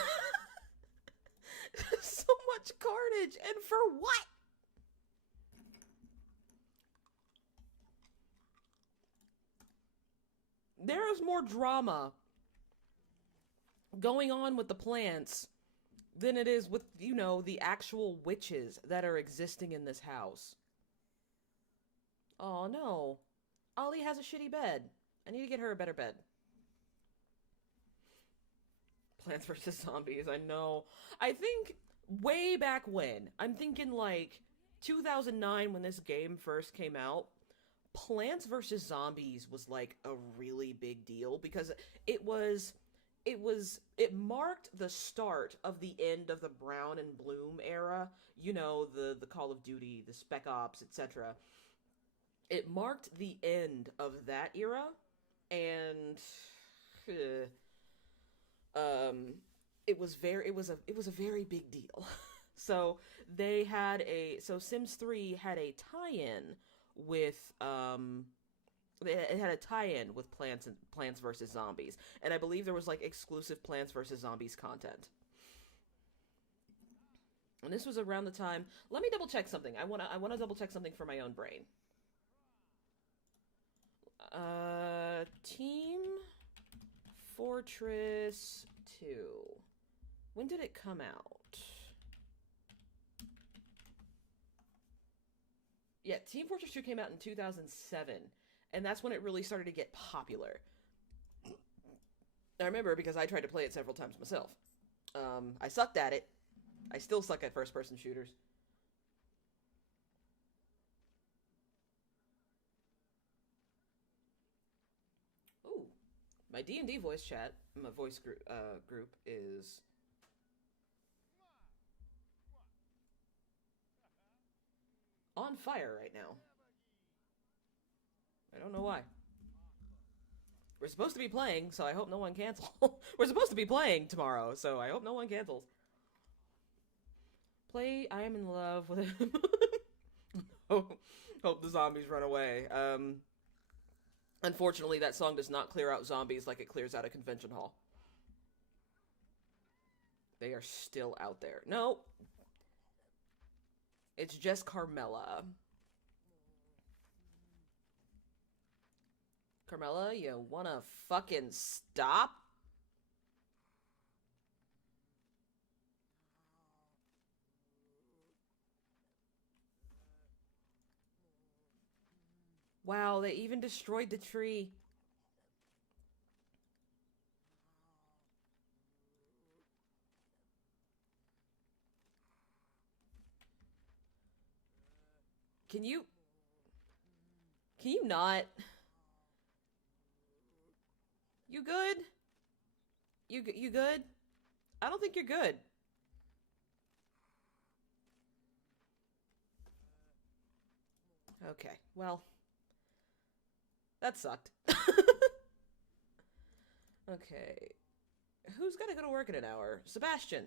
So much carnage, and for what? There is more drama going on with the plants than it is with, you know, the actual witches that are existing in this house. Oh no. Ollie has a shitty bed. I need to get her a better bed. Plants vs. Zombies, I know. I think way back when, I'm thinking like 2009 when this game first came out, Plants vs. Zombies was like a really big deal because it marked the start of the end of the Brown and Bloom era, you know, the Call of Duty, the Spec Ops, etc. It marked the end of that era, and it was a very big deal. So Sims 3 had a tie-in with it had a tie-in with Plants vs. Zombies, and I believe there was like exclusive Plants vs. Zombies content. And this was around the time. Let me double check something. I wanna double check something for my own brain. Team Fortress 2. When did it come out? Yeah, Team Fortress 2 came out in 2007, and that's when it really started to get popular. I remember because I tried to play it several times myself. I sucked at it. I still suck at first-person shooters. Ooh, my D&D voice chat, my voice group is... on fire right now. I don't know why. We're supposed to be playing, so I hope no one cancels. We're supposed to be playing tomorrow, so I hope no one cancels. Play I Am in Love with Him. Hope the zombies run away. Unfortunately, that song does not clear out zombies like it clears out a convention hall. They are still out there. No. It's just Carmela. Carmela, you wanna fucking stop? Wow, they even destroyed the tree. Can you... Can you not? You good? You good? I don't think you're good. Okay, well... That sucked. Okay. Who's gotta go to work in an hour? Sebastian!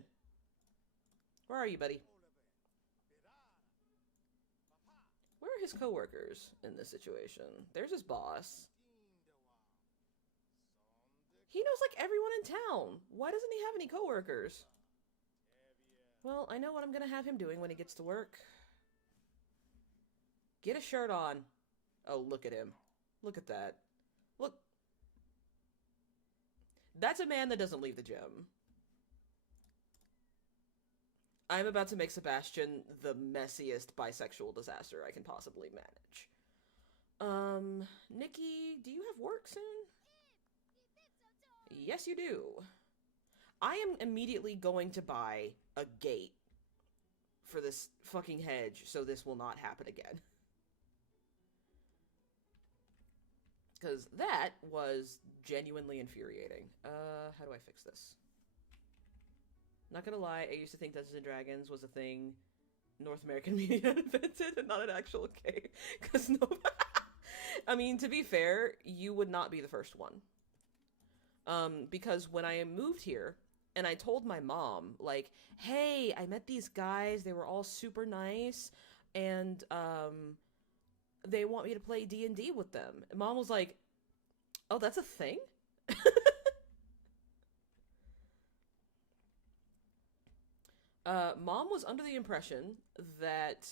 Where are you, buddy? Where are his coworkers in this situation? There's his boss. He knows, like, everyone in town. Why doesn't he have any coworkers? Well, I know what I'm gonna have him doing when he gets to work. Get a shirt on. Oh, look at him. Look at that. Look. That's a man that doesn't leave the gym. I'm about to make Sebastian the messiest bisexual disaster I can possibly manage. Nikki, do you have work soon? Yes, you do. I am immediately going to buy a gate for this fucking hedge so this will not happen again. Because that was genuinely infuriating. How do I fix this? Not gonna lie, I used to think Dungeons & Dragons was a thing North American media invented and not an actual game. Because no... I mean, to be fair, you would not be the first one. Because when I moved here, and I told my mom, like, hey, I met these guys, they were all super nice, and, they want me to play D&D with them. And Mom was like, oh, that's a thing? Mom was under the impression that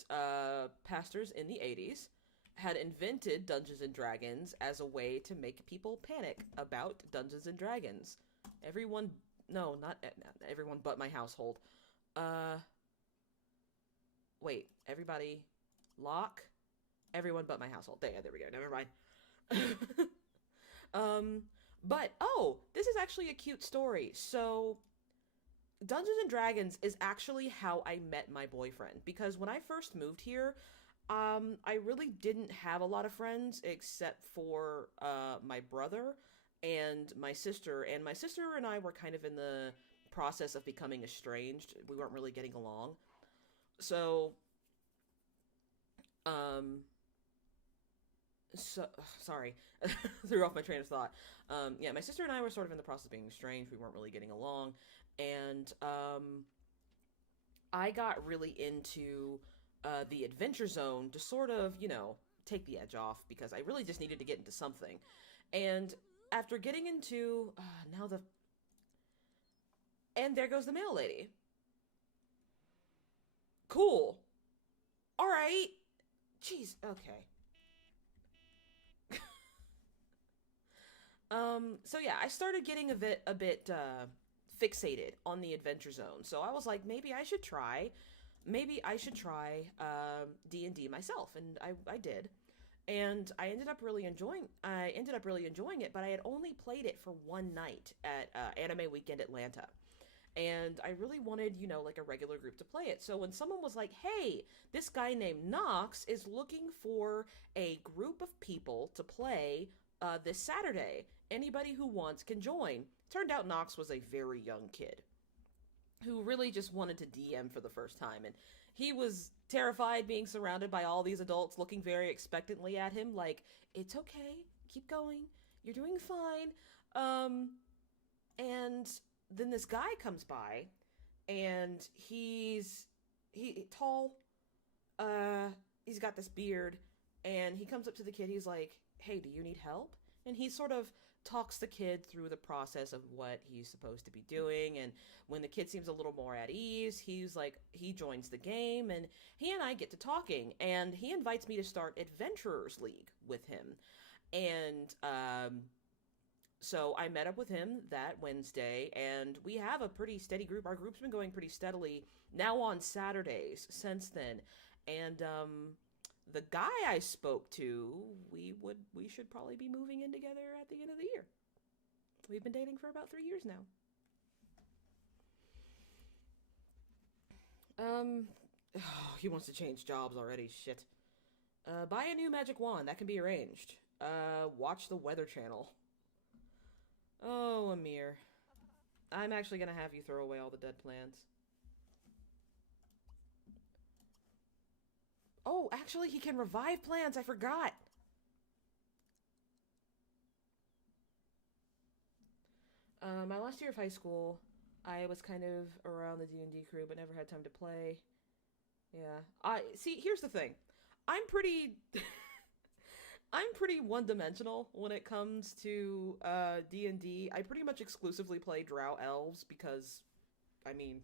pastors in the 80s had invented Dungeons and Dragons as a way to make people panic about Dungeons and Dragons. Everyone, no, not everyone but my household. Wait, everybody, lock? Everyone but my household. There we go, never mind. But, oh, this is actually a cute story. So, Dungeons and Dragons is actually how I met my boyfriend. Because when I first moved here, I really didn't have a lot of friends except for, my brother and my sister. And my sister and I were kind of in the process of becoming estranged. We weren't really getting along. So, sorry, threw off my train of thought. Yeah, my sister and I were sort of in the process of being estranged. We weren't really getting along. And, I got really into, the Adventure Zone to sort of, you know, take the edge off because I really just needed to get into something. And after getting into, and there goes the mail lady. Cool. All right. Jeez, okay. So yeah, I started getting a bit fixated on the Adventure Zone. So I was like, maybe I should try D&D myself, and I did. And I ended up really enjoying it, but I had only played it for one night at Anime Weekend Atlanta. And I really wanted, you know, like a regular group to play it. So when someone was like, hey, this guy named Knox is looking for a group of people to play this Saturday. Anybody who wants can join. Turned out Knox was a very young kid who really just wanted to DM for the first time. And he was terrified being surrounded by all these adults looking very expectantly at him like, it's okay, keep going, you're doing fine. And then this guy comes by, and he's he tall, uh, he's got this beard, and he comes up to the kid. He's like, "Hey, do you need help?" And he sort of talks the kid through the process of what he's supposed to be doing. And when the kid seems a little more at ease, he's like, he joins the game, and he and I get to talking, and he invites me to start Adventurers League with him. And so I met up with him that Wednesday, and we have a pretty steady group. Our group's been going pretty steadily now on Saturdays since then. And the guy I spoke to, we should probably be moving in together at the end of the year. We've been dating for about 3 years now. He wants to change jobs already. Shit. Buy a new magic wand. That can be arranged. Watch the Weather Channel. Oh, Amir. I'm actually gonna have you throw away all the dead plants. Oh, actually, he can revive plants. I forgot. My last year of high school, I was kind of around the D&D crew, but never had time to play. Yeah. See, here's the thing. I'm pretty I'm pretty one-dimensional when it comes to D&D. I pretty much exclusively play drow elves because I mean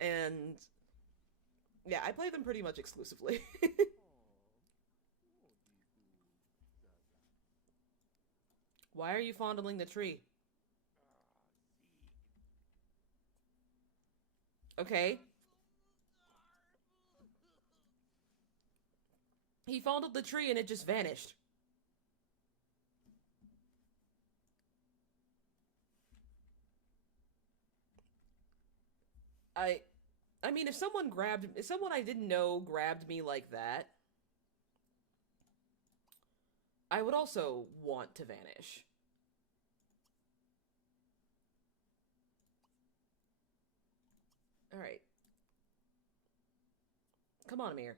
and yeah, I play them pretty much exclusively. Why are you fondling the tree? Okay. He fondled the tree and it just vanished. I I mean, if someone I didn't know grabbed me like that, I would also want to vanish. All right. Come on, Amir.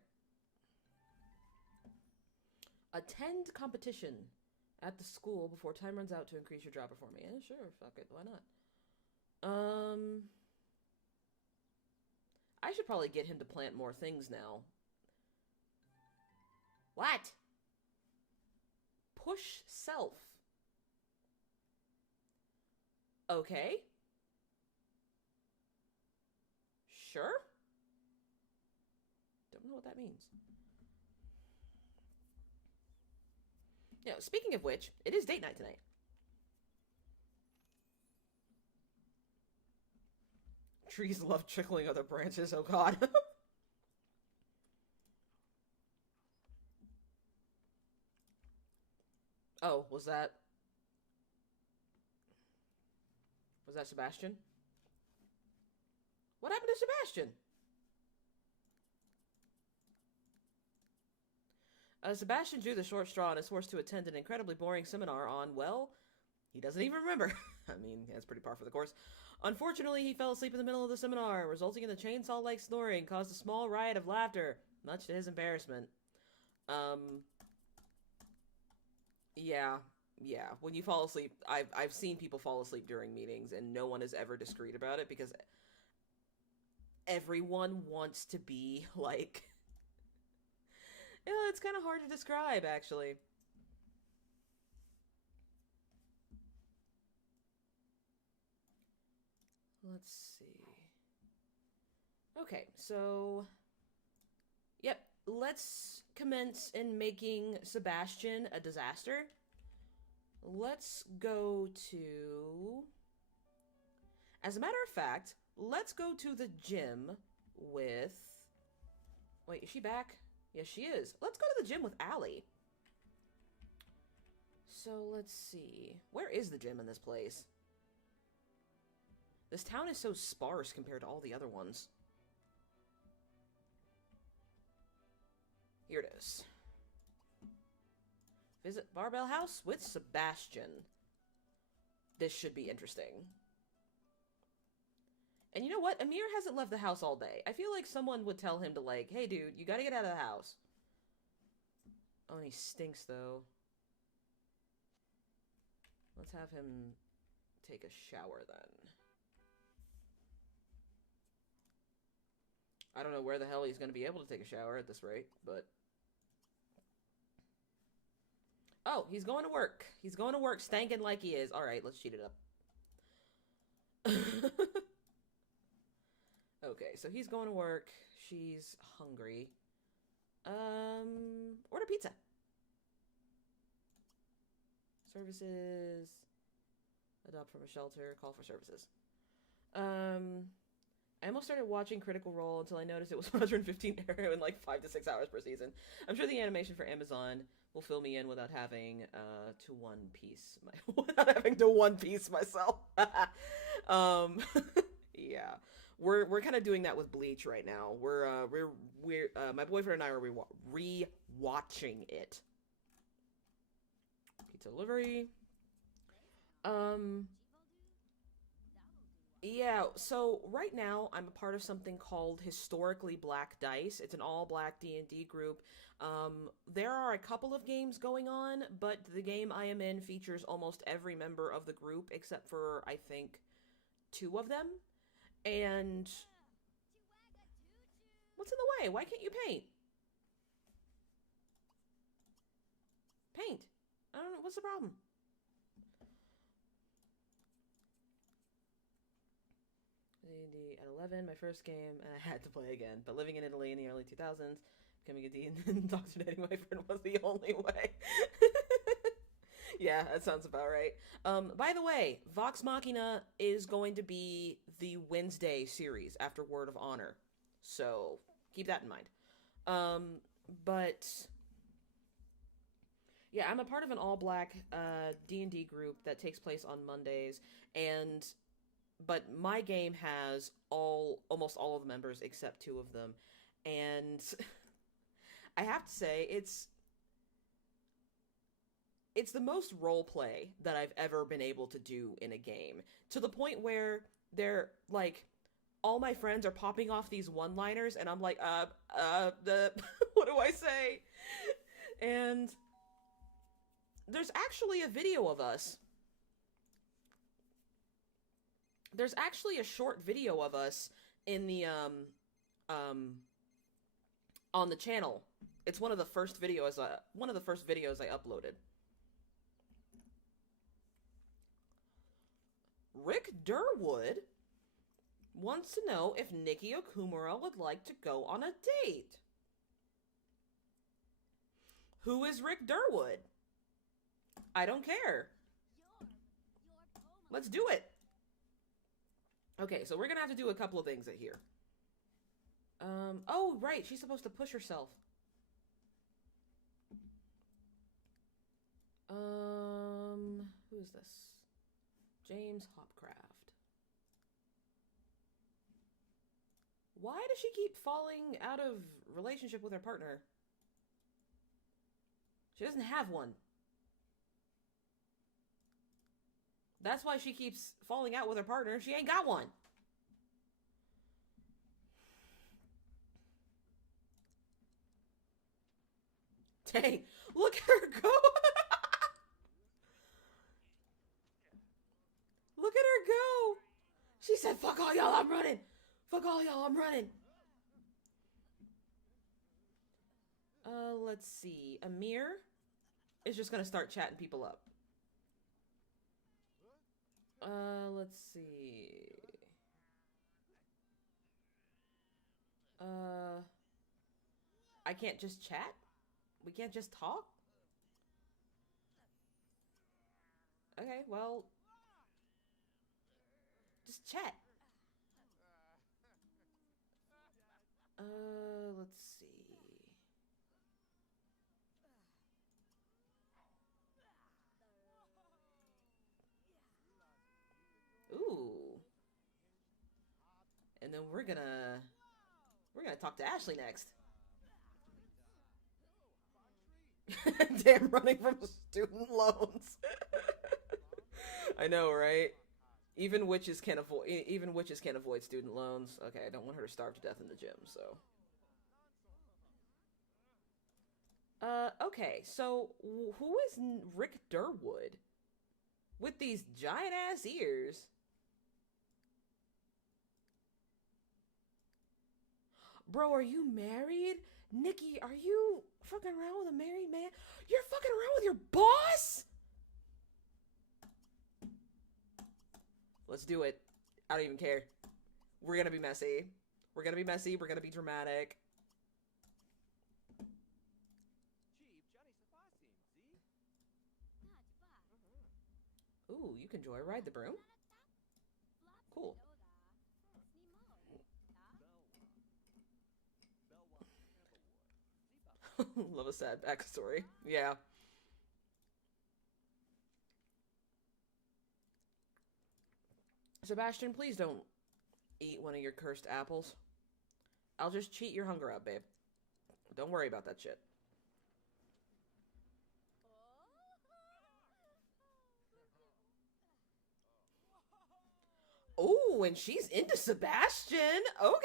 Attend competition at the school before time runs out to increase your job performance. Yeah, sure, fuck it, why not? Um, I should probably get him to plant more things now. What? Push self. Okay. Sure. Don't know what that means. You know, speaking of which, it is date night tonight. Trees love trickling other branches, oh god. Oh, was that Sebastian? What happened to Sebastian? Sebastian drew the short straw and is forced to attend an incredibly boring seminar on, well, he doesn't even remember. I mean, that's pretty par for the course. Unfortunately, he fell asleep in the middle of the seminar, resulting in the chainsaw-like snoring caused a small riot of laughter, much to his embarrassment. Um, yeah, yeah. When you fall asleep, I've seen people fall asleep during meetings, and no one is ever discreet about it because everyone wants to be like, you know, it's kind of hard to describe actually. Let's see. Okay, so yep, let's commence in making Sebastian a disaster. Let's go to, as a matter of fact, let's go to the gym with, wait, is she back? Yes, she is. Let's go to the gym with Allie. So let's see. Where is the gym in this place? This town is so sparse compared to all the other ones. Here it is. Visit Barbell House with Sebastian. This should be interesting. And you know what? Amir hasn't left the house all day. I feel like someone would tell him to like, hey dude, you gotta get out of the house. Oh, and he stinks though. Let's have him take a shower then. I don't know where the hell he's going to be able to take a shower at this rate, but... Oh, he's going to work. He's going to work stankin' like he is. All right, let's cheat it up. Okay, so he's going to work. She's hungry. Order pizza. Services. Adopt from a shelter. Call for services. I almost started watching Critical Role until I noticed it was 115 euro in like 5 to 6 hours per season. I'm sure the animation for Amazon will fill me in without having to one piece myself. Yeah, we're kind of doing that with Bleach right now. We're my boyfriend and I are re-watching it. Pizza delivery. Yeah, so right now I'm a part of something called Historically Black Dice. It's an all-black D&D group. There are a couple of games going on, but the game I am in features almost every member of the group except for, I think, 2 of them. And... what's in the way? Why can't you paint? Paint. I don't know. What's the problem? D&D at 11, my first game, and I had to play again. But living in Italy in the early 2000s, becoming a D and indoctrinating my friend was the only way. Yeah, that sounds about right. By the way, Vox Machina is going to be the Wednesday series after Word of Honor. So, keep that in mind. But... yeah, I'm a part of an all-black D&D group that takes place on Mondays, but my game has almost all of the members except 2 of them, and I have to say, it's the most role play that I've ever been able to do in a game, to the point where they're, like, all my friends are popping off these one-liners, and I'm like, what do I say? And there's actually a video of us. There's actually a short video of us in the, on the channel. It's one of the first videos I uploaded. Rick Durwood wants to know if Nikki Okumura would like to go on a date. Who is Rick Durwood? I don't care. Let's do it. Okay, so we're gonna have to do a couple of things here. Oh, right, she's supposed to push herself. Who is this? James Hopcraft. Why does she keep falling out of relationship with her partner? She doesn't have one. That's why she keeps falling out with her partner. She ain't got one. Dang. Look at her go. Look at her go. She said, fuck all y'all, I'm running. Fuck all y'all, I'm running. Let's see. Amir is just gonna start chatting people up. Let's see. I can't just chat? We can't just talk? Okay, well, just chat. Let's see. Ooh. And then we're gonna talk to Ashley next. Damn, running from student loans. I know, right? Even witches can't avoid student loans. Okay, I don't want her to starve to death in the gym, so. Okay, so who is Rick Durwood? With these giant ass ears. Bro, are you married? Nikki, are you fucking around with a married man? You're fucking around with your boss? Let's do it. I don't even care. We're gonna be messy. We're gonna be messy. We're gonna be dramatic. Ooh, you can joyride the broom? Cool. Love a sad backstory. Yeah. Sebastian, please don't eat one of your cursed apples. I'll just cheat your hunger out, babe. Don't worry about that shit. Oh, and she's into Sebastian. Okay.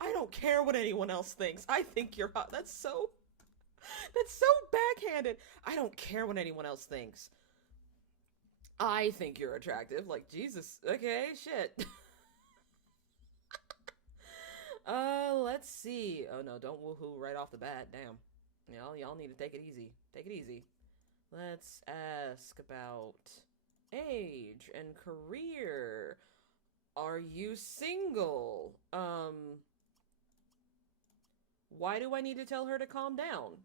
I don't care what anyone else thinks. I think you're hot. That's so backhanded. I don't care what anyone else thinks. I think you're attractive. Like, Jesus. Okay, shit. Let's see. Oh no, don't woohoo right off the bat. Damn. Y'all need to take it easy. Take it easy. Let's ask about age and career. Are you single? Why do I need to tell her to calm down?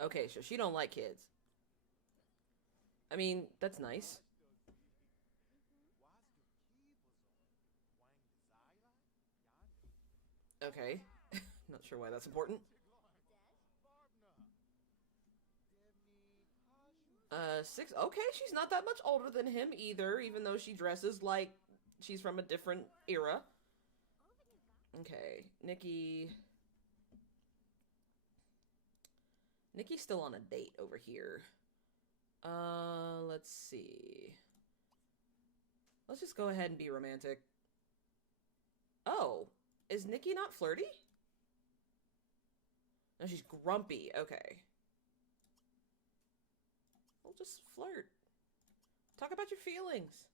Okay, so she don't like kids. I mean, that's nice. Okay. Not sure why that's important. 6. Okay, she's not that much older than him either, even though she dresses like she's from a different era. Okay, Nikki. Nikki's still on a date over here. Let's see. Let's just go ahead and be romantic. Oh, is Nikki not flirty? No, she's grumpy. Okay. We'll just flirt. Talk about your feelings.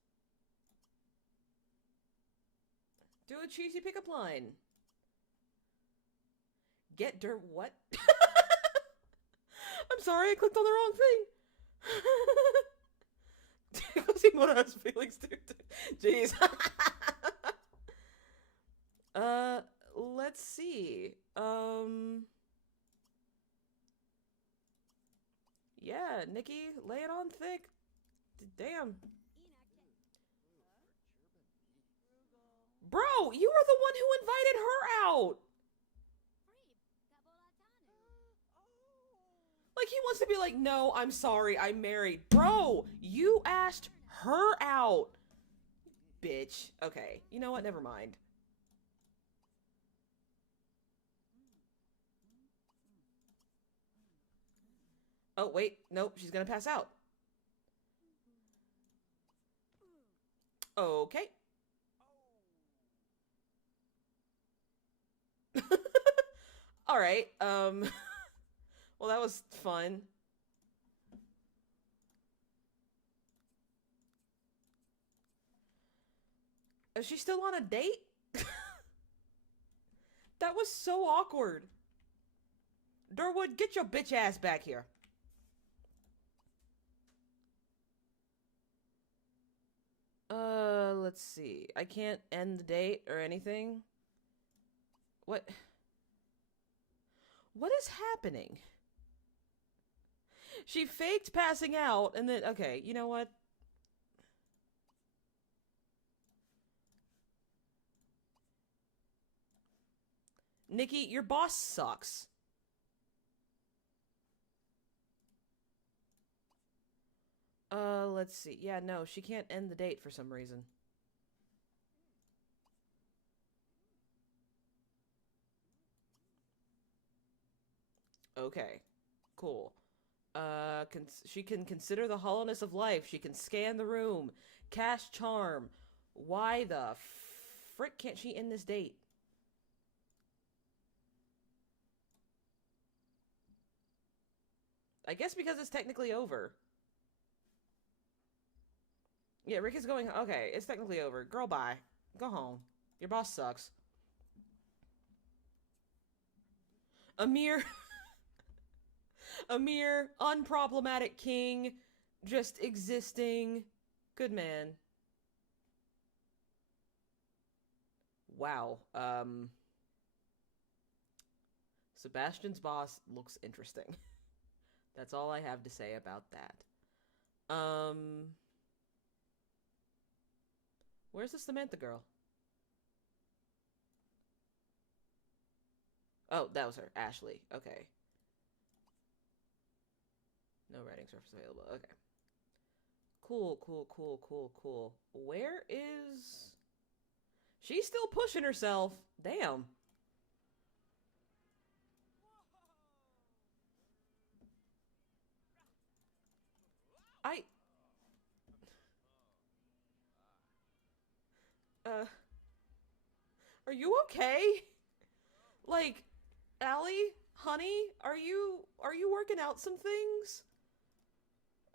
Do a cheesy pickup line. Get dirt. What? I'm sorry, I clicked on the wrong thing. Quasimodo has feelings too. Jeez. Let's see. Yeah, Nikki, lay it on thick. Damn. Bro, you were the one who invited her out. Like, he wants to be like, no, I'm sorry, I'm married. Bro, you asked her out. Bitch. Okay, you know what? Never mind. Oh, wait. Nope, she's gonna pass out. Okay. Alright, well, that was fun. Is she still on a date? That was so awkward. Durwood, get your bitch ass back here. Let's see. I can't end the date or anything. What? What is happening? She faked passing out and then, okay, you know what? Nikki, your boss sucks. Let's see. Yeah, no, she can't end the date for some reason. Okay, cool. She can consider the hollowness of life. She can scan the room. Cast charm. Why the frick can't she end this date? I guess because it's technically over. Yeah, Rick is going... Okay, it's technically over. Girl, bye. Go home. Your boss sucks. A mere... a mere unproblematic king just existing. Good man. Wow. Sebastian's boss looks interesting. That's all I have to say about that. Where's the Samantha girl? Oh, that was her. Ashley. Okay. No writing surface available. Okay. Cool, cool, cool, cool, cool. Where is... She's still pushing herself. Damn. I... Are you okay? Like, Allie? Honey? Are you working out some things?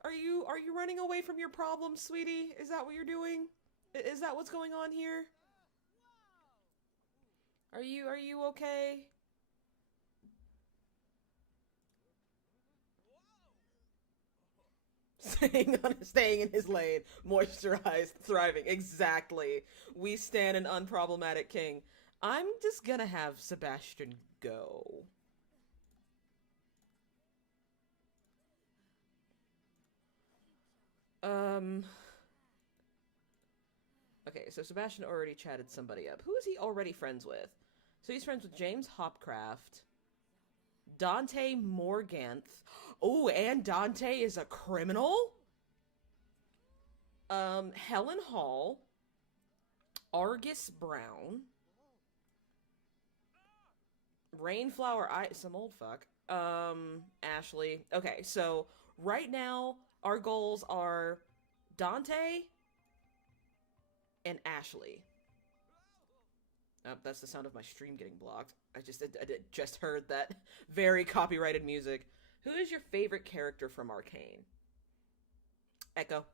Are you running away from your problems, sweetie? Is that what you're doing? Is that what's going on here? Are you okay? Staying in his lane, moisturized, thriving. Exactly. We stand an unproblematic king. I'm just gonna have Sebastian go. Um. Okay, so Sebastian already chatted somebody up. Who is he already friends with? So he's friends with James Hopcraft, Dante Morganth. Oh, and Dante is a criminal? Helen Hall, Argus Brown, Rainflower some old fuck. Ashley. Okay, so right now our goals are Dante and Ashley. Oh, that's the sound of my stream getting blocked. I just heard that very copyrighted music. Who is your favorite character from Arcane? Echo.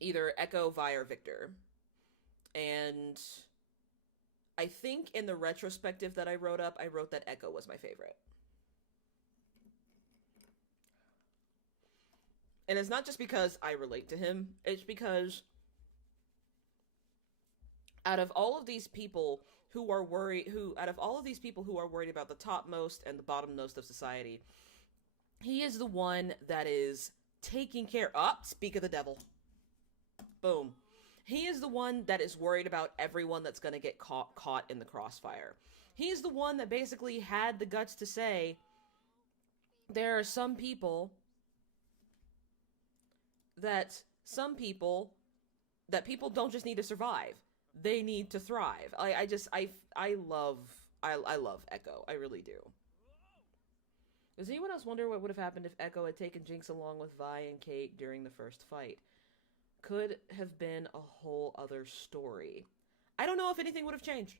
Either Echo, Vi, or Victor. And I think in the retrospective that I wrote up, I wrote that Echo was my favorite. And it's not just because I relate to him, it's because out of all of these people who are worried about the topmost and the bottommost of society, he is the one that is taking care... speak of the devil. Boom. He is the one that is worried about everyone that's going to get caught in the crossfire. He's the one that basically had the guts to say, there are some people that people don't just need to survive. They need to thrive. I love Echo. I really do. Does anyone else wonder what would have happened if Echo had taken Jinx along with Vi and Kate during the first fight? Could have been a whole other story. I don't know if anything would have changed.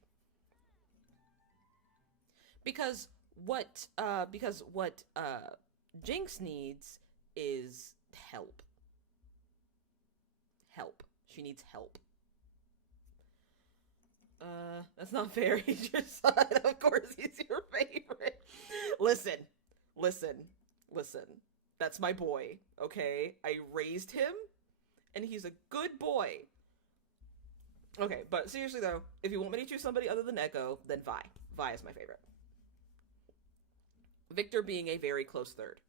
Because what Jinx needs is help. Help. She needs help. That's not fair. He's your son. Of course he's your favorite. Listen. That's my boy, okay? I raised him, and he's a good boy. Okay, but seriously though, if you want me to choose somebody other than Echo, then Vi. Vi is my favorite. Victor being a very close third.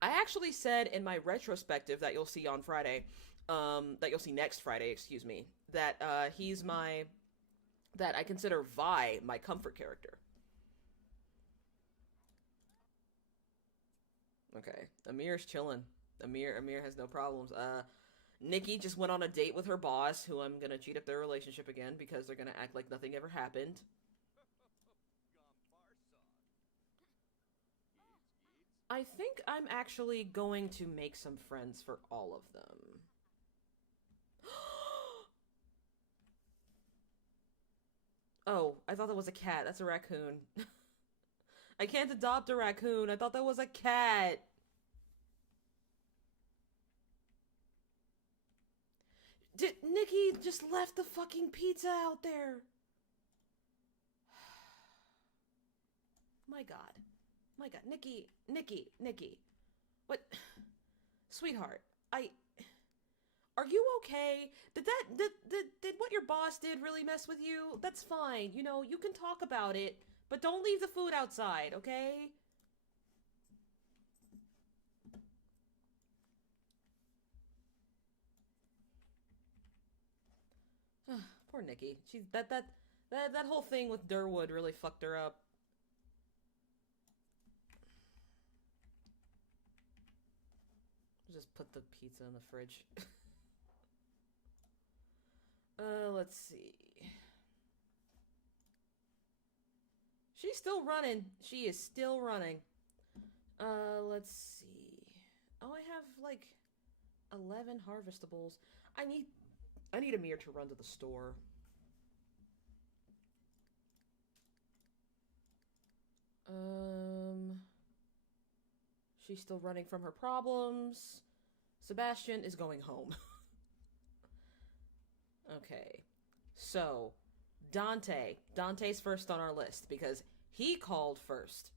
I actually said in my retrospective that you'll see on Friday, that you'll see next Friday, excuse me, that that I consider Vi my comfort character. Okay, Amir's chilling. Amir has no problems. Nikki just went on a date with her boss, who I'm gonna cheat up their relationship again because they're gonna act like nothing ever happened. I think I'm actually going to make some friends for all of them. Oh, I thought that was a cat. That's a raccoon. I can't adopt a raccoon. I thought that was a cat. Nikki just left the fucking pizza out there. My God. My God. Nikki. What? Sweetheart, are you okay? Did what your boss did really mess with you? That's fine. You know, you can talk about it, but don't leave the food outside, okay? Poor Nikki. That whole thing with Durwood really fucked her up. Just put the pizza in the fridge. Let's see. She's still running. She is still running. Let's see. Oh, I have like 11 harvestables. I need Amir to run to the store. She's still running from her problems. Sebastian is going home. Okay. So, Dante. Dante's first on our list because he called first.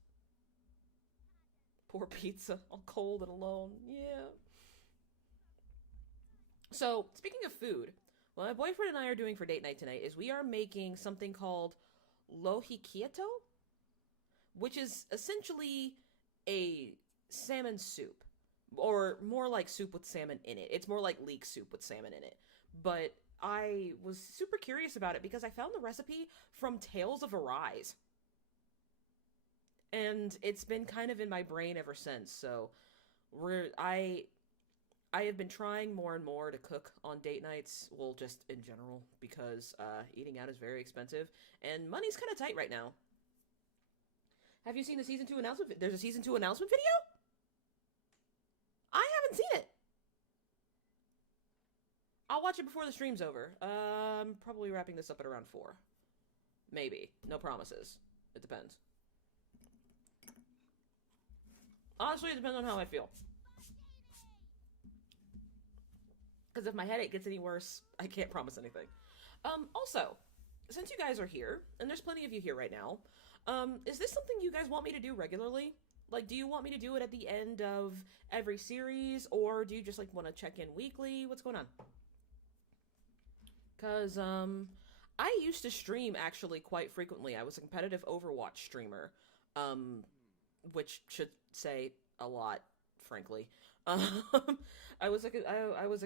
Poor pizza, all cold and alone. Yeah. So, speaking of food, what my boyfriend and I are doing for date night tonight is we are making something called lohikieto, which is essentially a salmon soup, or more like soup with salmon in it. It's more like leek soup with salmon in it. But I was super curious about it because I found the recipe from Tales of Arise. And it's been kind of in my brain ever since. So I have been trying more and more to cook on date nights, well, just in general, because eating out is very expensive and money's kind of tight right now. Have you seen the season 2 announcement? There's a season 2 announcement video? I haven't seen it. I'll watch it before the stream's over. I'm probably wrapping this up at around 4. Maybe. No promises. It depends. Honestly, it depends on how I feel. Because if my headache gets any worse, I can't promise anything. Also, since you guys are here, and there's plenty of you here right now, is this something you guys want me to do regularly? Like, do you want me to do it at the end of every series, or do you just, like, want to check in weekly? What's going on? Because, I used to stream, actually, quite frequently. I was a competitive Overwatch streamer, which should say a lot, frankly. I was a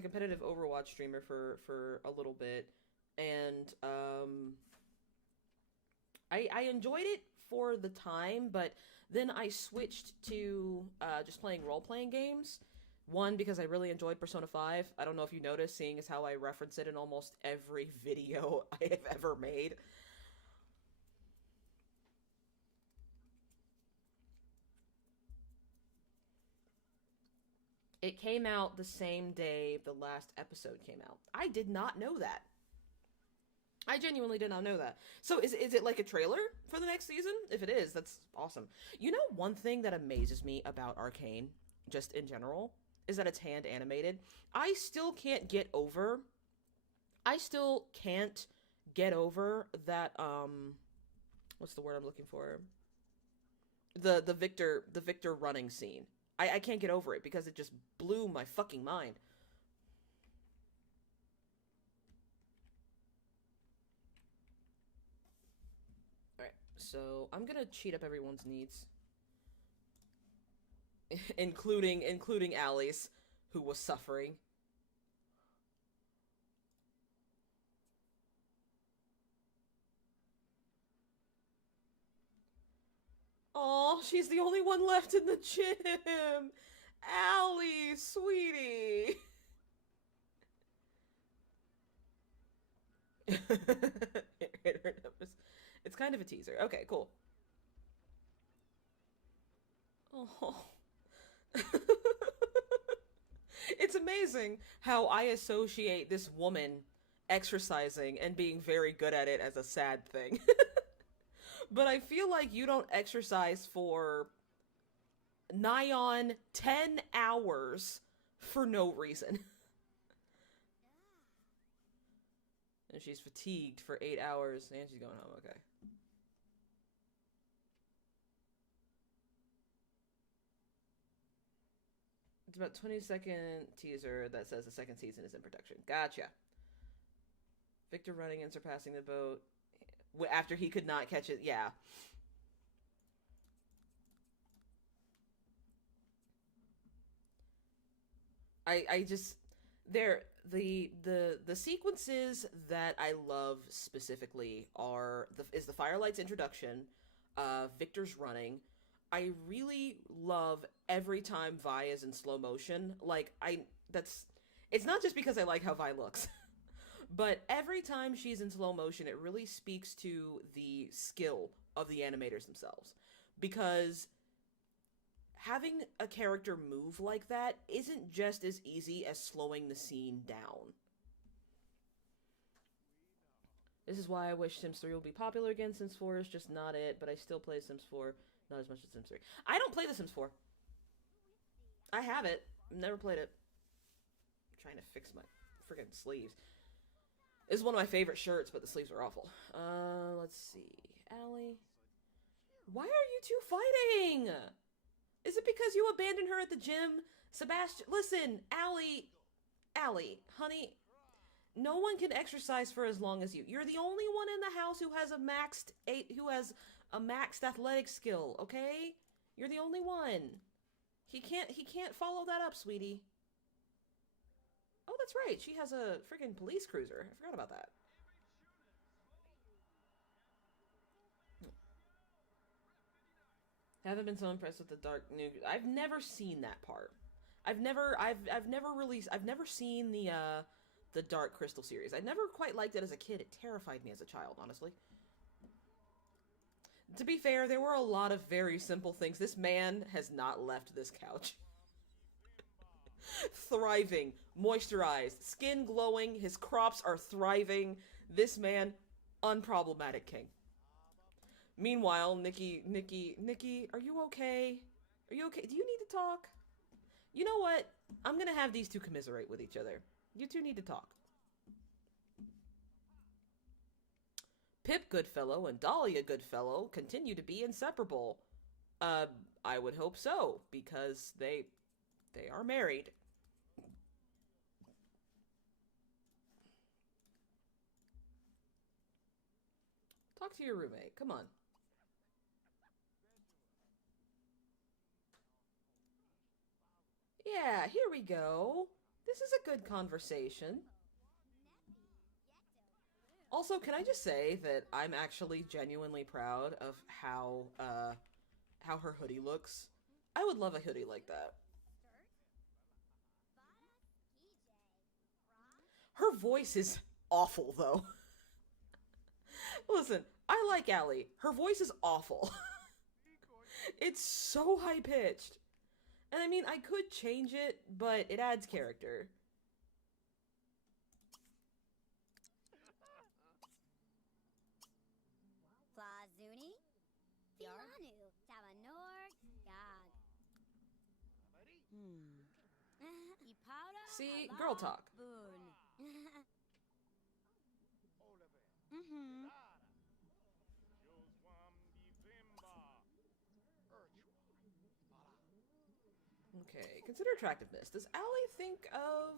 competitive Overwatch streamer for a little bit, and, I enjoyed it for the time, but then I switched to just playing role-playing games. One, because I really enjoyed Persona 5. I don't know if you noticed, seeing as how I reference it in almost every video I have ever made. It came out the same day the last episode came out. I did not know that. I genuinely did not know that. So is it like a trailer for the next season? If it is, that's awesome. You know, one thing that amazes me about Arcane, just in general, is that it's hand animated. I still can't get over that, what's the word I'm looking for? The Victor running scene. I can't get over it because it just blew my fucking mind. So I'm gonna cheat up everyone's needs, including Allie's, who was suffering. Oh, she's the only one left in the gym. Allie, sweetie. It's kind of a teaser. Okay, cool. Oh. It's amazing how I associate this woman exercising and being very good at it as a sad thing. But I feel like you don't exercise for nigh on 10 hours for no reason. And she's fatigued for 8 hours, and she's going home, okay. It's about 20-second teaser that says the second season is in production. Gotcha. Victor running and surpassing the boat after he could not catch it. Yeah. I just the sequences that I love specifically is the Firelight's introduction, Victor's running. I really love every time Vi is in slow motion. It's not just because I like how Vi looks, but every time she's in slow motion, it really speaks to the skill of the animators themselves. Because having a character move like that isn't just as easy as slowing the scene down. This is why I wish Sims 3 will be popular again. Sims 4 is just not it, but I still play Sims 4. Not as much as Sims 3. I don't play The Sims 4. I have it. Never played it. I'm trying to fix my freaking sleeves. This is one of my favorite shirts, but the sleeves are awful. Let's see. Allie. Why are you two fighting? Is it because you abandoned her at the gym? Sebastian, listen, Allie, honey, no one can exercise for as long as you. You're the only one in the house who has a maxed athletic skill, okay? You're the only one. He can't follow that up, sweetie. Oh, that's right. She has a freaking police cruiser. I forgot about that. Haven't been so impressed with the dark new. I've never seen that part. I've never seen the Dark Crystal series. I never quite liked it as a kid. It terrified me as a child, honestly. To be fair, there were a lot of very simple things. This man has not left this couch. Thriving, moisturized, skin glowing, his crops are thriving. This man, unproblematic king. Meanwhile, Nikki, are you okay? Are you okay? Do you need to talk? You know what? I'm gonna have these two commiserate with each other. You two need to talk. Pip Goodfellow and Dahlia Goodfellow continue to be inseparable. I would hope so, because they are married. Talk to your roommate. Come on. Yeah, here we go. This is a good conversation. Also, can I just say that I'm actually genuinely proud of how her hoodie looks? I would love a hoodie like that. Her voice is awful, though. Listen, I like Allie. Her voice is awful. It's so high-pitched. And I mean, I could change it, but it adds character. See, girl talk. Okay, consider attractiveness. Does Allie think of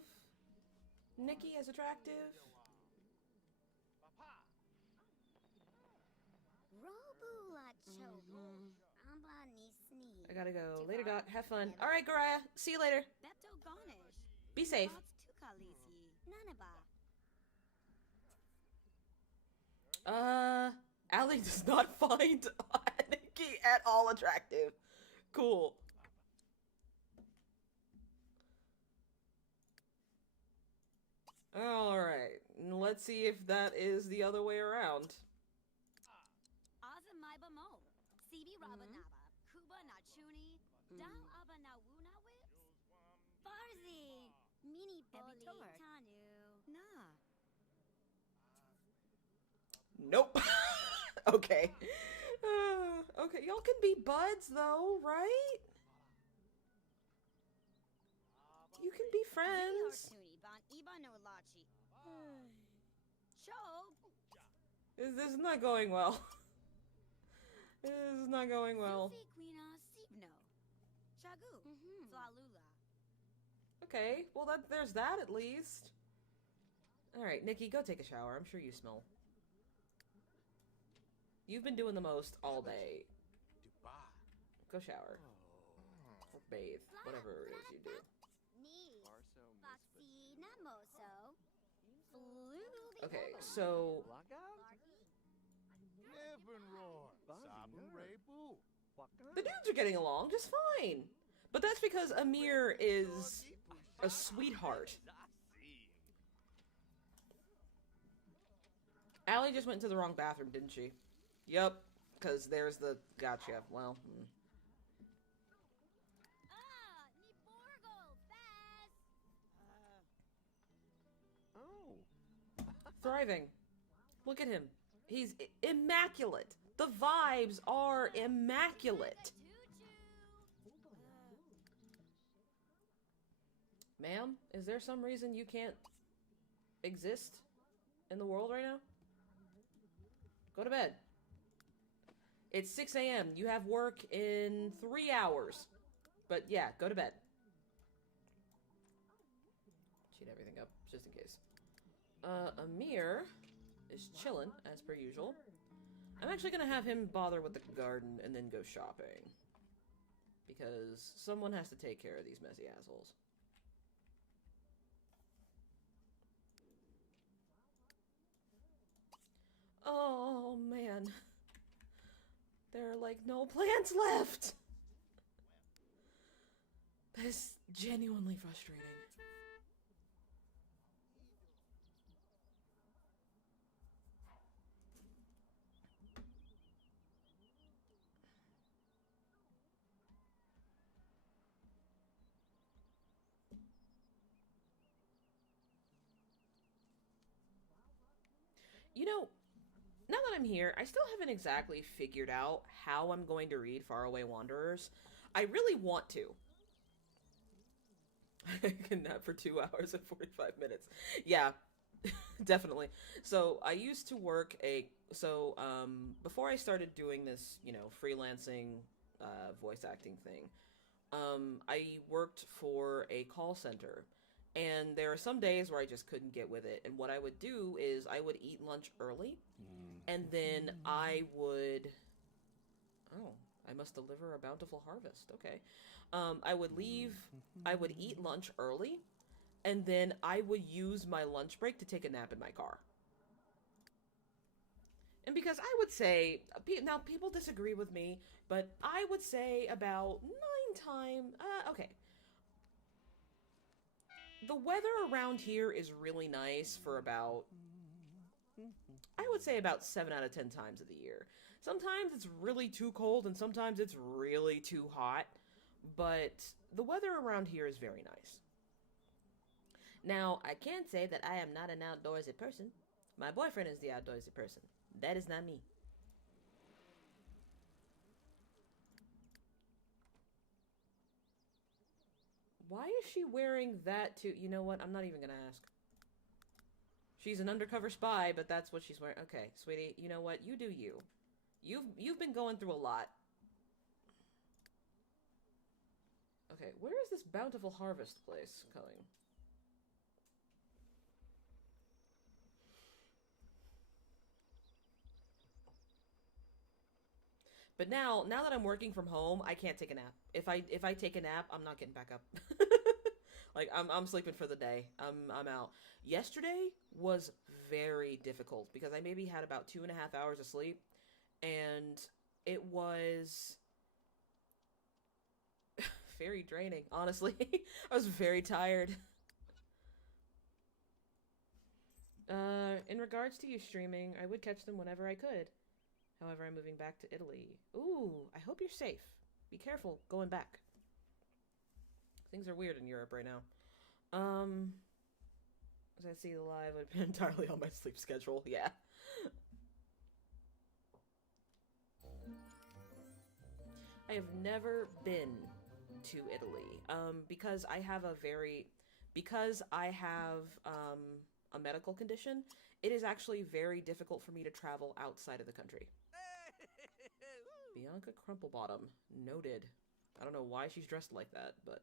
Nikki as attractive? I gotta go. Later, Doc. Have fun. Alright, Garaya. See you later. Be safe. Allie does not find Nikki at all attractive. Cool. Alright, let's see if that is the other way around. Nope. Okay. Okay, y'all can be buds, though, right? You can be friends. This is not going well. This is not going well. Okay, well there's that at least. Alright, Nikki, go take a shower. I'm sure you smell. You've been doing the most all day. Go shower. Or bathe. Whatever it is you do. Okay, so... the dudes are getting along just fine. But that's because Amir is a sweetheart. Allie just went to the wrong bathroom, didn't she? Yup, because there's the... gotcha. Well... Thriving. Look at him. He's immaculate. The vibes are immaculate. Ma'am, is there some reason you can't exist in the world right now? Go to bed. It's 6 a.m. You have work in 3 hours. But yeah, go to bed. Cheat everything up, just in case. Amir is chilling, as per usual. I'm actually gonna have him bother with the garden and then go shopping. Because someone has to take care of these messy assholes. Oh, man. There are, like, no plants left! That is genuinely frustrating. You know, now that I'm here, I still haven't exactly figured out how I'm going to read Faraway Wanderers. I really want to. I can nap for 2 hours and 45 minutes. Yeah, definitely. So I used to work before I started doing this, freelancing voice acting thing, I worked for a call center. And there are some days where I just couldn't get with it. And what I would do is I would eat lunch early. And then I would... Oh, I must deliver a bountiful harvest. Okay. I would eat lunch early. And then I would use my lunch break to take a nap in my car. And because I would say... Now, people disagree with me. But I would say about 9 times... okay. The weather around here is really nice for about, I would say about 7 out of 10 times of the year. Sometimes it's really too cold and sometimes it's really too hot, but the weather around here is very nice. Now, I can't say that I am not an outdoorsy person. My boyfriend is the outdoorsy person. That is not me. Why is she wearing that too? You know what? I'm not even gonna ask. She's an undercover spy, but that's what she's wearing. Okay, sweetie, you know what? You do you. You've been going through a lot. Okay, where is this bountiful harvest place going? But now that I'm working from home, I can't take a nap. If I take a nap, I'm not getting back up. Like I'm sleeping for the day. I'm out. Yesterday was very difficult because I maybe had about 2.5 hours of sleep, and it was very draining. Honestly, I was very tired. In regards to you streaming, I would catch them whenever I could. However, I'm moving back to Italy. Ooh, I hope you're safe. Be careful going back. Things are weird in Europe right now. As I see the live, I've been entirely on my sleep schedule. Yeah. I have never been to Italy, because I have a medical condition. It is actually very difficult for me to travel outside of the country. Bianca Crumplebottom. Noted. I don't know why she's dressed like that, but...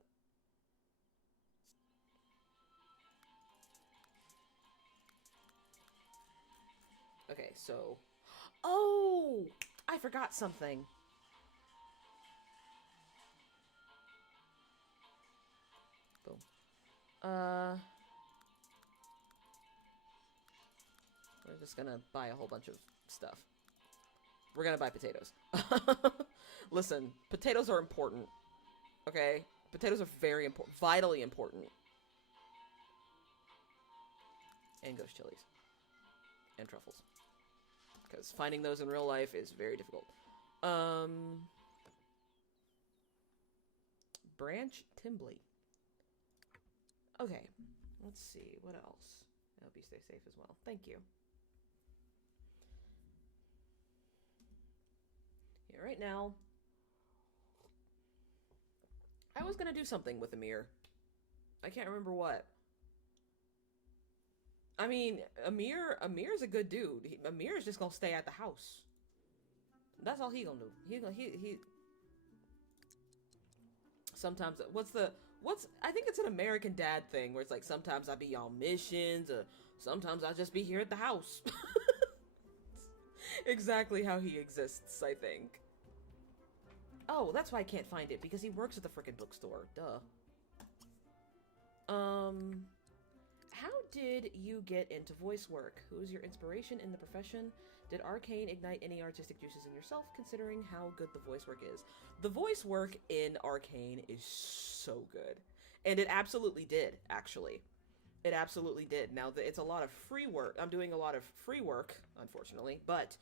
Okay, so... Oh! I forgot something. Boom. We're just gonna buy a whole bunch of stuff. We're gonna buy potatoes. Listen, potatoes are important. Okay? Potatoes are very important. Vitally important. And ghost chilies. And truffles. Because finding those in real life is very difficult. Branch Timbley. Okay. Let's see. What else? I hope you stay safe as well. Thank you. Yeah, right now... I was gonna do something with Amir. I can't remember what. I mean, Amir's a good dude. Amir's just gonna stay at the house. That's all he gonna do. He sometimes, I think it's an American dad thing where it's like, sometimes I be on missions, or sometimes I just be here at the house. Exactly how he exists, I think. Oh, that's why I can't find it, because he works at the frickin' bookstore. Duh. How did you get into voice work? Who is your inspiration in the profession? Did Arcane ignite any artistic juices in yourself, considering how good the voice work is? The voice work in Arcane is so good. And it absolutely did, actually. It absolutely did. Now, it's a lot of free work. I'm doing a lot of free work, unfortunately, but,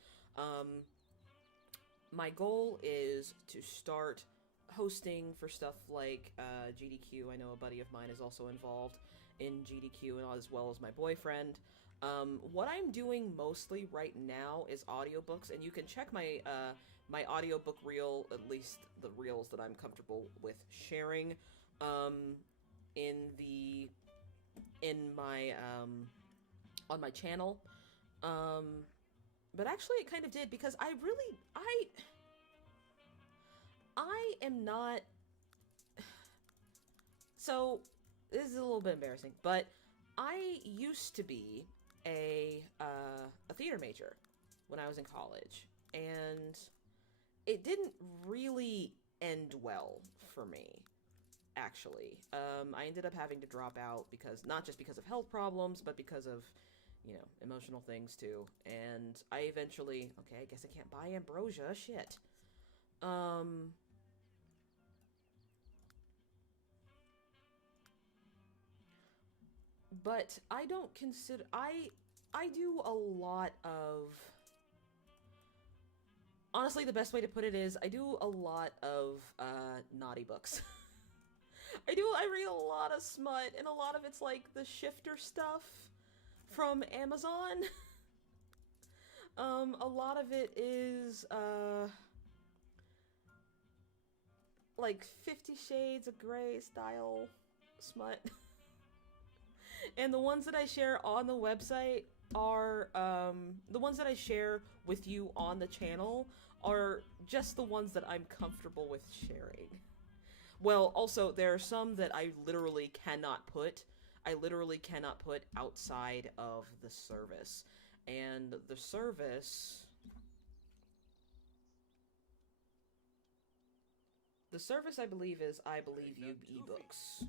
my goal is to start hosting for stuff like, GDQ. I know a buddy of mine is also involved in GDQ, and as well as my boyfriend. What I'm doing mostly right now is audiobooks, and you can check my my audiobook reel, at least the reels that I'm comfortable with sharing, in my on my channel. But actually it kind of did, because I am not... So, this is a little bit embarrassing, but I used to be a theater major when I was in college, and it didn't really end well for me, actually. I ended up having to drop out because, not just because of health problems, but because of, you know, emotional things too. And I eventually, okay, I guess I can't buy ambrosia, shit. But I don't consider, I do a lot of, honestly, the best way to put it is, I do a lot of, naughty books. I read a lot of smut, and a lot of it's like the shifter stuff from Amazon. A lot of it is, like 50 Shades of Grey style smut. And the ones that I share on the website are, the ones that I share with you on the channel are just the ones that I'm comfortable with sharing. Well, also, there are some that I literally cannot put outside of the service. And the service... The service, I believe, is I Believe You ebooks.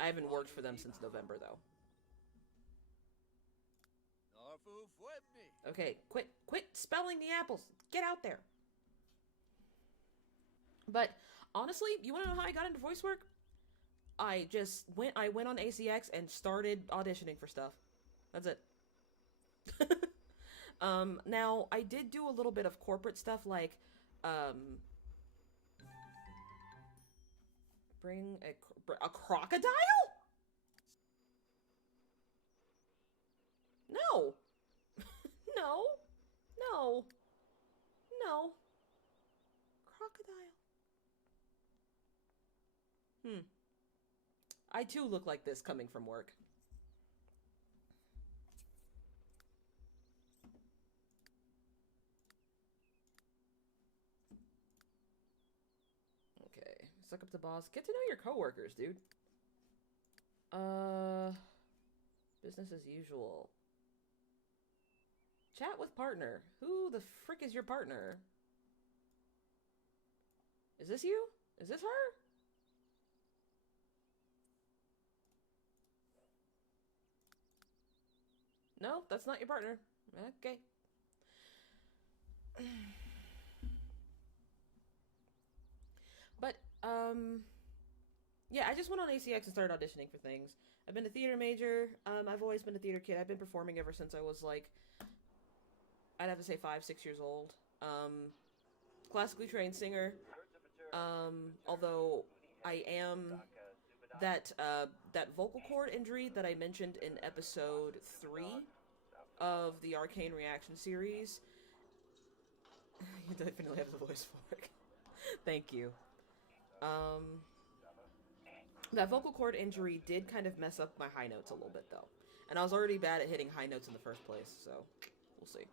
I haven't worked for them since November, though. Okay, quit spelling the apples. Get out there. But honestly, you want to know how I got into voice work? I went on ACX and started auditioning for stuff. That's it. Now, I did do a little bit of corporate stuff, like, bring a crocodile? No. No. No. No. crocodile. I too look like this coming from work. Okay, suck up to boss. Get to know your coworkers, dude. Business as usual. Chat with partner. Who the frick is your partner? Is this you? Is this her? No, that's not your partner. Okay. But, yeah, I just went on ACX and started auditioning for things. I've been a theater major. I've always been a theater kid. I've been performing ever since I was, like, I'd have to say 5, 6 years old. Classically trained singer. Although I am that vocal cord injury that I mentioned in episode 3 of the Arcane reaction series. You definitely have the voice for it. Thank you. That vocal cord injury did kind of mess up my high notes a little bit, though. And I was already bad at hitting high notes in the first place, so we'll see.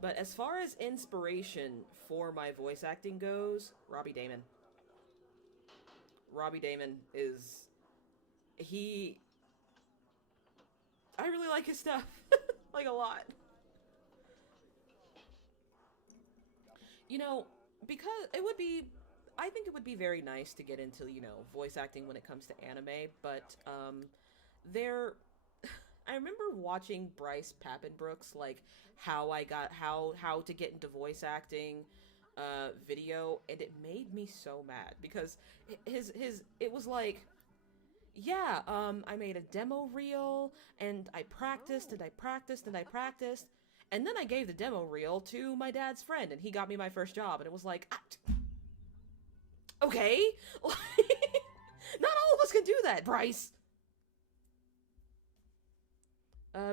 But as far as inspiration for my voice acting goes, Robbie Daymond. Robbie Daymond is... I really like his stuff. Like, a lot. You know, because it would be... I think it would be very nice to get into, you know, voice acting when it comes to anime, but, I remember watching Bryce Papenbrook's, like, how to get into voice acting, video, and it made me so mad, because it was like, yeah, I made a demo reel, and I practiced, and I practiced, and I practiced, and then I gave the demo reel to my dad's friend, and he got me my first job, and it was like, okay, not all of us can do that, Bryce.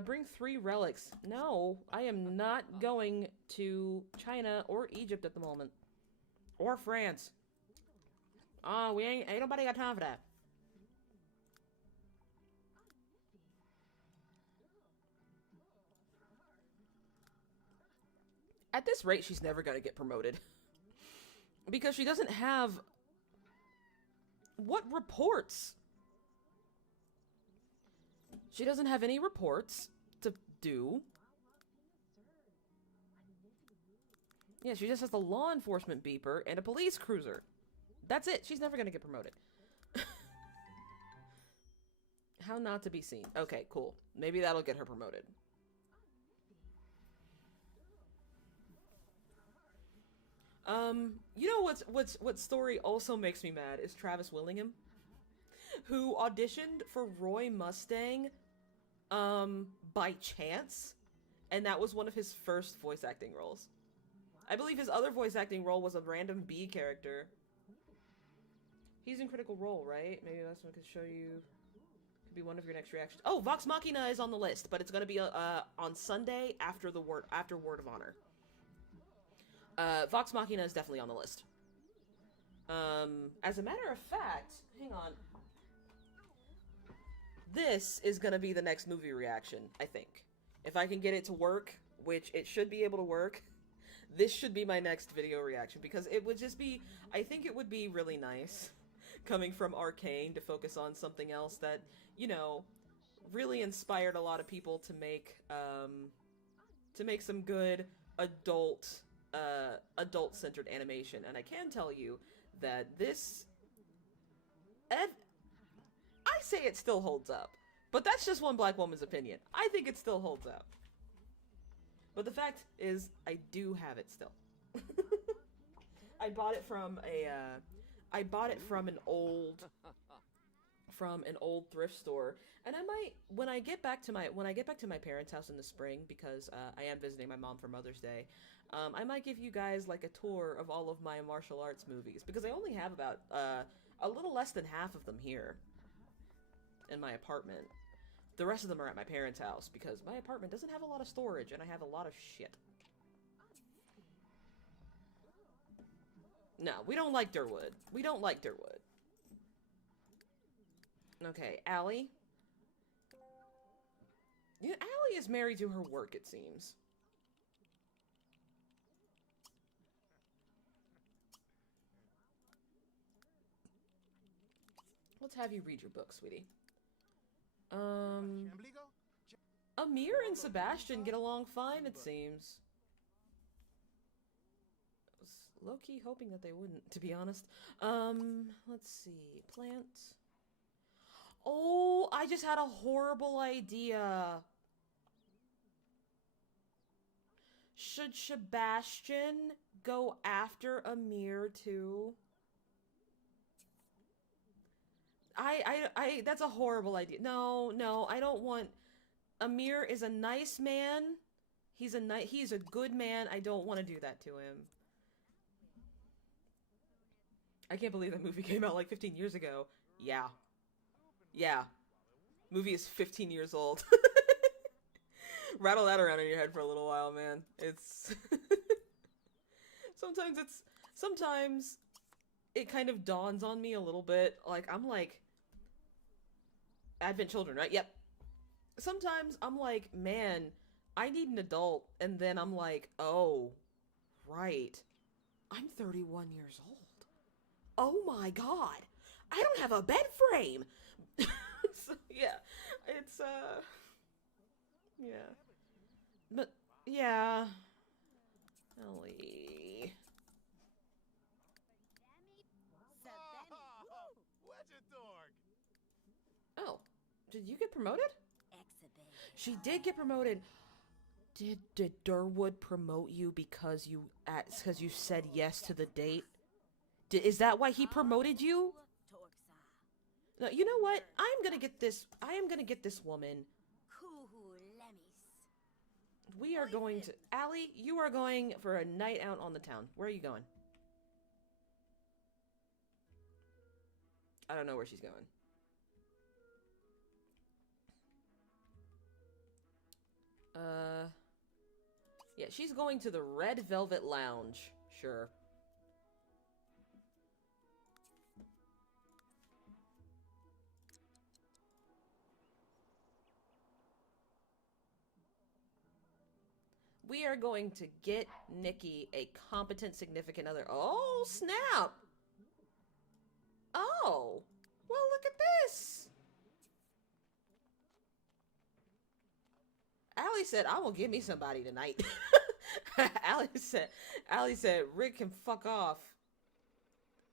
Bring 3 relics. No, I am not going to China or Egypt at the moment. Or France. Ain't nobody got time for that. At this rate, she's never gonna get promoted. Because she doesn't have... What reports? She doesn't have any reports to do. Yeah, she just has the law enforcement beeper and a police cruiser. That's it. She's never gonna get promoted. How not to be seen. Okay, cool. Maybe that'll get her promoted. You know what story also makes me mad is Travis Willingham, who auditioned for Roy Mustang, by chance, and that was one of his first voice acting roles. I believe his other voice acting role was a random B character. He's in Critical Role, right? Maybe that's what I could show you. Could be one of your next reactions. Oh, Vox Machina is on the list, but it's gonna be on Sunday after Word of Honor. Vox Machina is definitely on the list. As a matter of fact, hang on. This is gonna be the next movie reaction, I think. If I can get it to work, which it should be able to work, this should be my next video reaction, because it would just be, I think it would be really nice, coming from Arcane, to focus on something else that, you know, really inspired a lot of people to make some good adult-centered animation. And I can tell you that this... I say it still holds up, but that's just one black woman's opinion. I think it still holds up. But the fact is, I do have it still. I bought it from an old thrift store, and I might, when I get back to my parents' house in the spring, because I am visiting my mom for Mother's Day, I might give you guys like a tour of all of my martial arts movies, because I only have about a little less than half of them here in my apartment. The rest of them are at my parents' house, because my apartment doesn't have a lot of storage, and I have a lot of shit. No, we don't like Durwood. We don't like Durwood. Okay, Allie. Yeah, Allie is married to her work, it seems. Let's have you read your book, sweetie. Amir and Sebastian get along fine, it seems. I was low-key hoping that they wouldn't, to be honest. Let's see. Plant. Oh, I just had a horrible idea. Should Sebastian go after Amir too? That's a horrible idea. No, I don't want... Amir is a nice man. He's a good man. I don't want to do that to him. I can't believe that movie came out like 15 years ago. Yeah. Yeah. Movie is 15 years old. Rattle that around in your head for a little while, man. It's... Sometimes it kind of dawns on me a little bit. Like, I'm like... Advent children, right? Yep. Sometimes I'm like, man, I need an adult. And then I'm like, oh, right. I'm 31 years old. Oh my god. I don't have a bed frame. So, yeah. It's, yeah. But, yeah. Ellie. Oh. Did you get promoted? She did get promoted. Did Durwood promote you because you said yes to the date? Is that why he promoted you? No, you know what? I am gonna get this woman. We are going to... Allie, you are going for a night out on the town. Where are you going? I don't know where she's going. Yeah, she's going to the Red Velvet Lounge. Sure. We are going to get Nikki a competent significant other. Oh, snap! Oh! Well, look at this! Allie said, I will give me somebody tonight. Allie said, Rick can fuck off.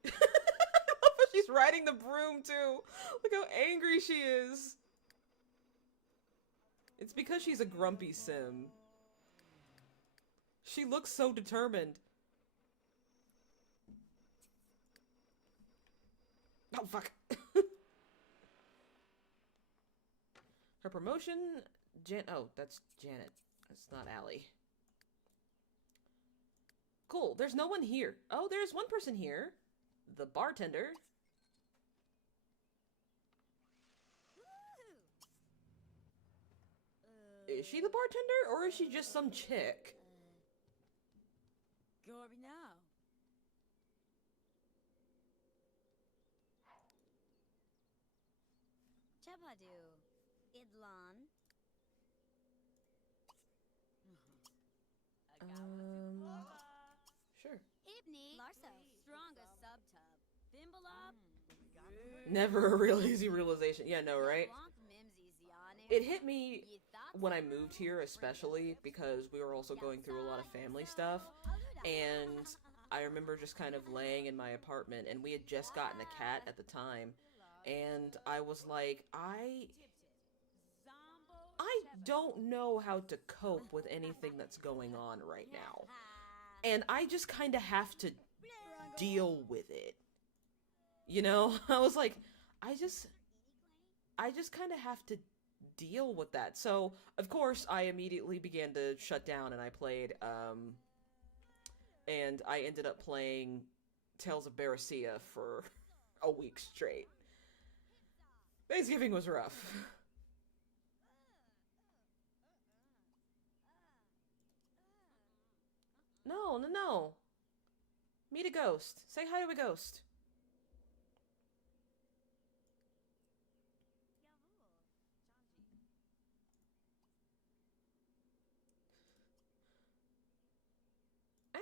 I love how she's riding the broom, too. Look how angry she is. It's because she's a grumpy sim. She looks so determined. Oh, fuck. Her promotion... Oh, that's Janet. That's not Allie. Cool, there's no one here. Oh, there's one person here. The bartender. Is she the bartender, or is she just some chick? Sure. Never a real easy realization. Yeah, no, right? It hit me when I moved here, especially because we were also going through a lot of family stuff, and I remember just kind of laying in my apartment, and we had just gotten a cat at the time, and I was like, I don't know how to cope with anything that's going on right now. And I just kind of have to deal with it. You know? I was like, I just kind of have to deal with that. So, of course, I immediately began to shut down and I played, and I ended up playing Tales of Berseria for a week straight. Thanksgiving was rough. No. Meet a ghost. Say hi to a ghost.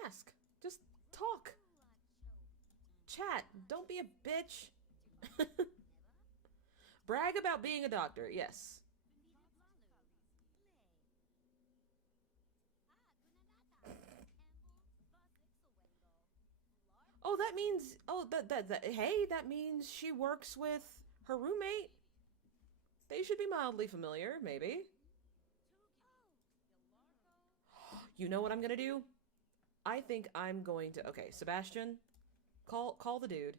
Ask. Just talk. Chat. Don't be a bitch. Brag about being a doctor. Yes. Oh, that means. Oh, hey, that means she works with her roommate. They should be mildly familiar, maybe. You know what I'm gonna do? I think I'm going to. Okay, Sebastian, call the dude.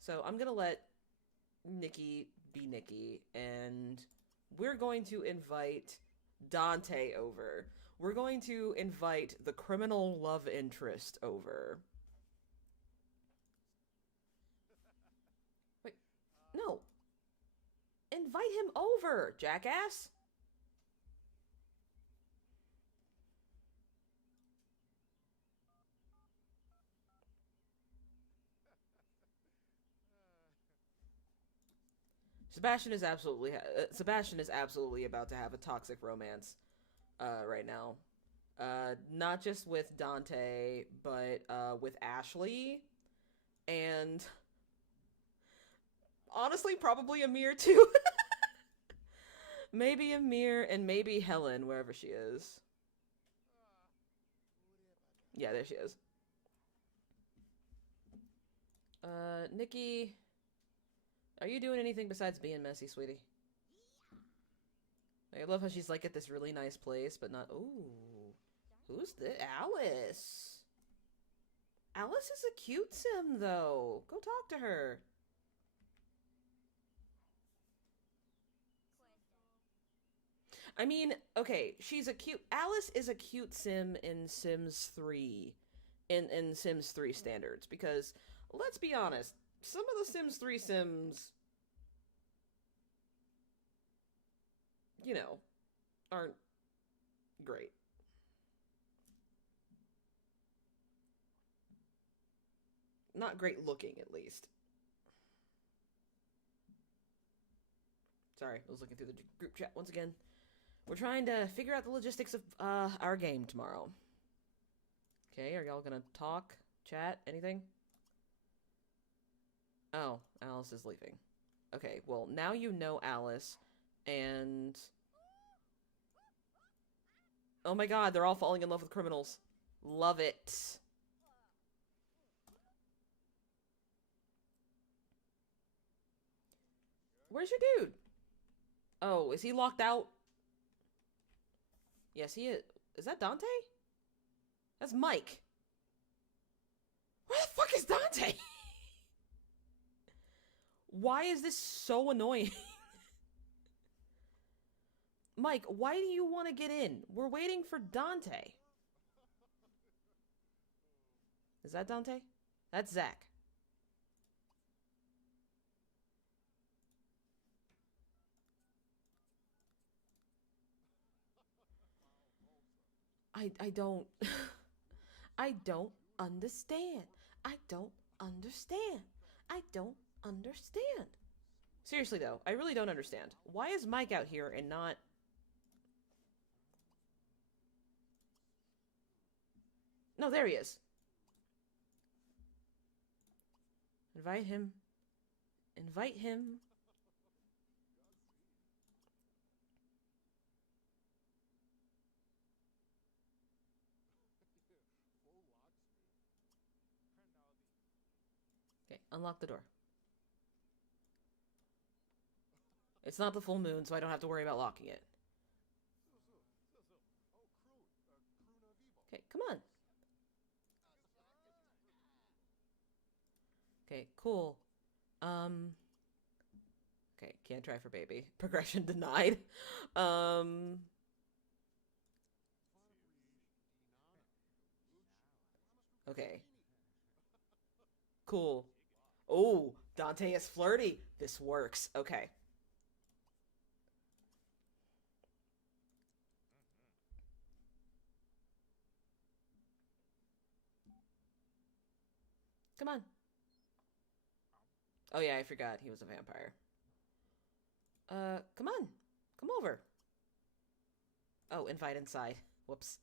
So I'm gonna let Nikki be Nikki, and we're going to invite Dante over. We're going to invite the criminal love interest over. Wait, no. Invite him over, jackass. Sebastian is absolutely about to have a toxic romance right now. Not just with Dante, but with Ashley, and honestly, probably Amir too. Maybe Amir and maybe Helen, wherever she is. Yeah, there she is. Nikki, are you doing anything besides being messy, sweetie? I love how she's like at this really nice place, but not. Ooh, who's this? Alice. Alice is a cute sim, though. Go talk to her. I mean, okay, she's a cute. Alice is a cute sim in Sims 3, in Sims 3 standards, because let's be honest, some of the Sims 3 sims, you know, aren't great. Not great looking, at least. Sorry, I was looking through the group chat once again. We're trying to figure out the logistics of our game tomorrow. Okay, are y'all gonna talk, chat, anything? Oh, Alice is leaving. Okay, well, now you know Alice, and... Oh my god, they're all falling in love with criminals. Love it. Where's your dude? Oh, is he locked out? Yes, he is. Is that Dante? That's Mike. Where the fuck is Dante? Why is this so annoying? Mike, why do you want to get in? We're waiting for Dante. Is that Dante? That's Zach. I don't... I don't understand. I don't understand. I don't understand. Seriously, though, I really don't understand. Why is Mike out here and not... No, there he is. Invite him. Invite him. Okay, unlock the door. It's not the full moon, so I don't have to worry about locking it. Okay, come on. Okay, cool. Okay, can't try for baby. Progression denied. Um... Okay. Cool. Oh, Dante is flirty. This works. Okay. Come on. Oh yeah, I forgot he was a vampire. Come on. Come over. Oh, invite inside. Whoops.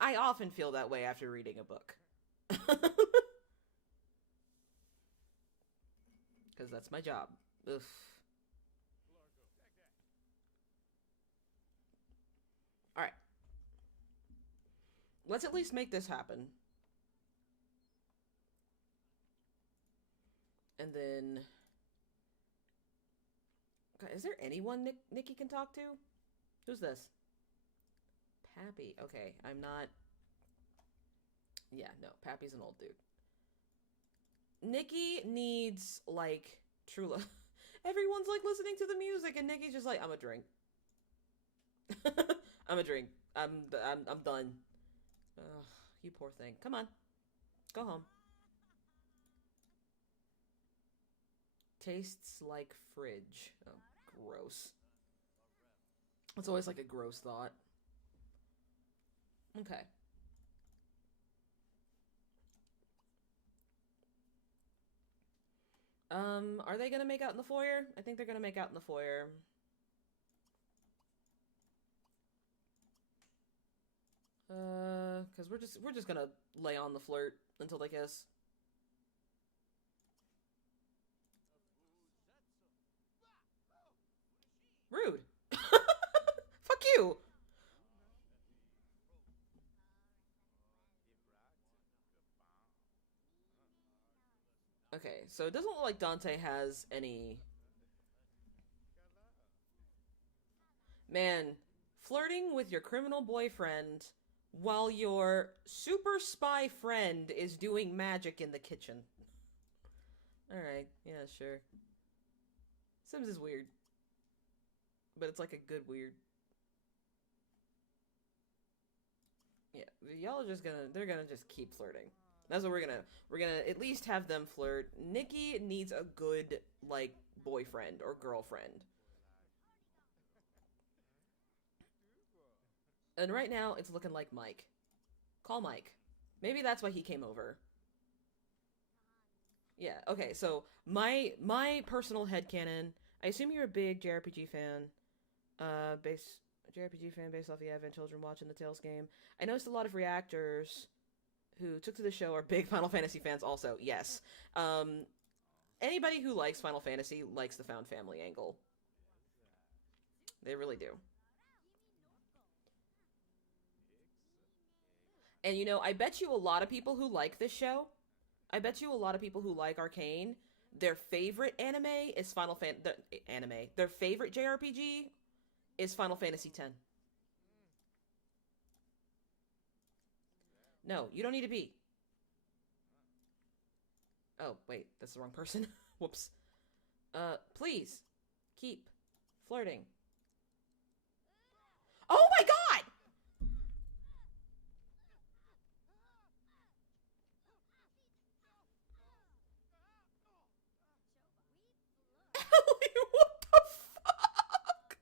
I often feel that way after reading a book. Because that's my job. Ugh. Alright. Let's at least make this happen. And then... God, is there anyone Nikki can talk to? Who's this? Pappy. Okay, I'm not... Yeah, no, Pappy's an old dude. Nikki needs, like, true love. Everyone's, like, listening to the music, and Nikki's just like, I'm a drink. I'm a drink. I'm done. Ugh, you poor thing. Come on. Go home. Tastes like fridge. Oh, gross. It's always like a gross thought. Okay. Are they gonna make out in the foyer? I think they're gonna make out in the foyer. Because we're just gonna lay on the flirt until they kiss. Rude. Fuck you. Okay, so it doesn't look like Dante has any... Man, flirting with your criminal boyfriend while your super spy friend is doing magic in the kitchen. Alright, yeah, sure. Sims is weird. But it's like a good weird. Yeah, y'all are just they're gonna just keep flirting. That's what we're gonna at least have them flirt. Nikki needs a good, like, boyfriend or girlfriend. And right now, it's looking like Mike. Call Mike. Maybe that's why he came over. Yeah, okay, so my personal headcanon, I assume you're a big JRPG fan. JRPG fan based off the Advent Children watching the Tales game. I noticed a lot of reactors who took to the show are big Final Fantasy fans also. Yes. Anybody who likes Final Fantasy likes the found family angle. They really do. And, you know, I bet you a lot of people who like this show, I bet you a lot of people who like Arcane, their favorite anime is their favorite JRPG is Final Fantasy X. No, you don't need to be. Oh, wait, that's the wrong person. Whoops. Please, keep flirting. Oh my god! Ellie, what the fuck?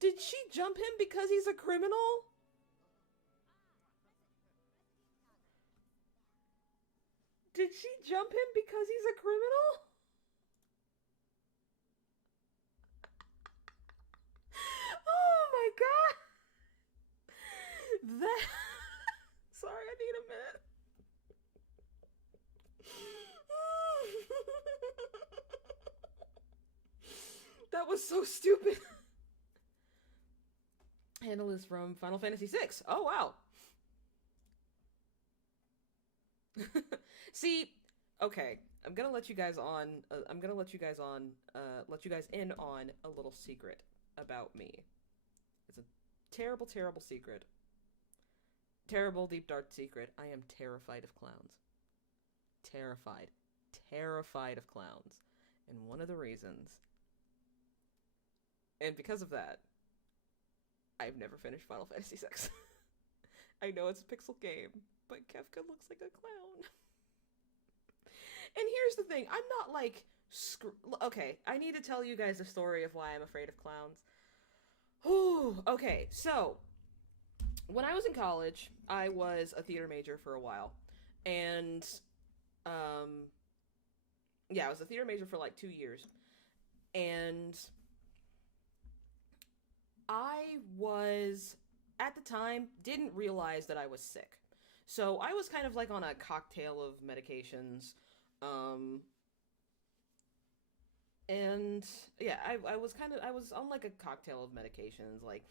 Did she jump him because he's a criminal? Did she jump him because he's a criminal? Oh my god! That... Sorry, I need a minute. That was so stupid. Handle is from Final Fantasy VI. Oh, wow. See, okay, I'm gonna let you guys on. Let you guys in on a little secret about me. It's a terrible, terrible secret. Terrible, deep, dark secret. I am terrified of clowns. Terrified. Terrified of clowns. And one of the reasons, and because of that, I've never finished Final Fantasy VI. I know it's a pixel game, but Kefka looks like a clown. And here's the thing, I'm not like, okay, I need to tell you guys the story of why I'm afraid of clowns. Ooh, okay, so, when I was in college, I was a theater major for a while, and um, yeah, I was a theater major for like 2 years, and I was at the time didn't realize that I was sick. So I was kind of like on a cocktail of medications. Um and yeah, I was kind of I was on like a cocktail of medications, like,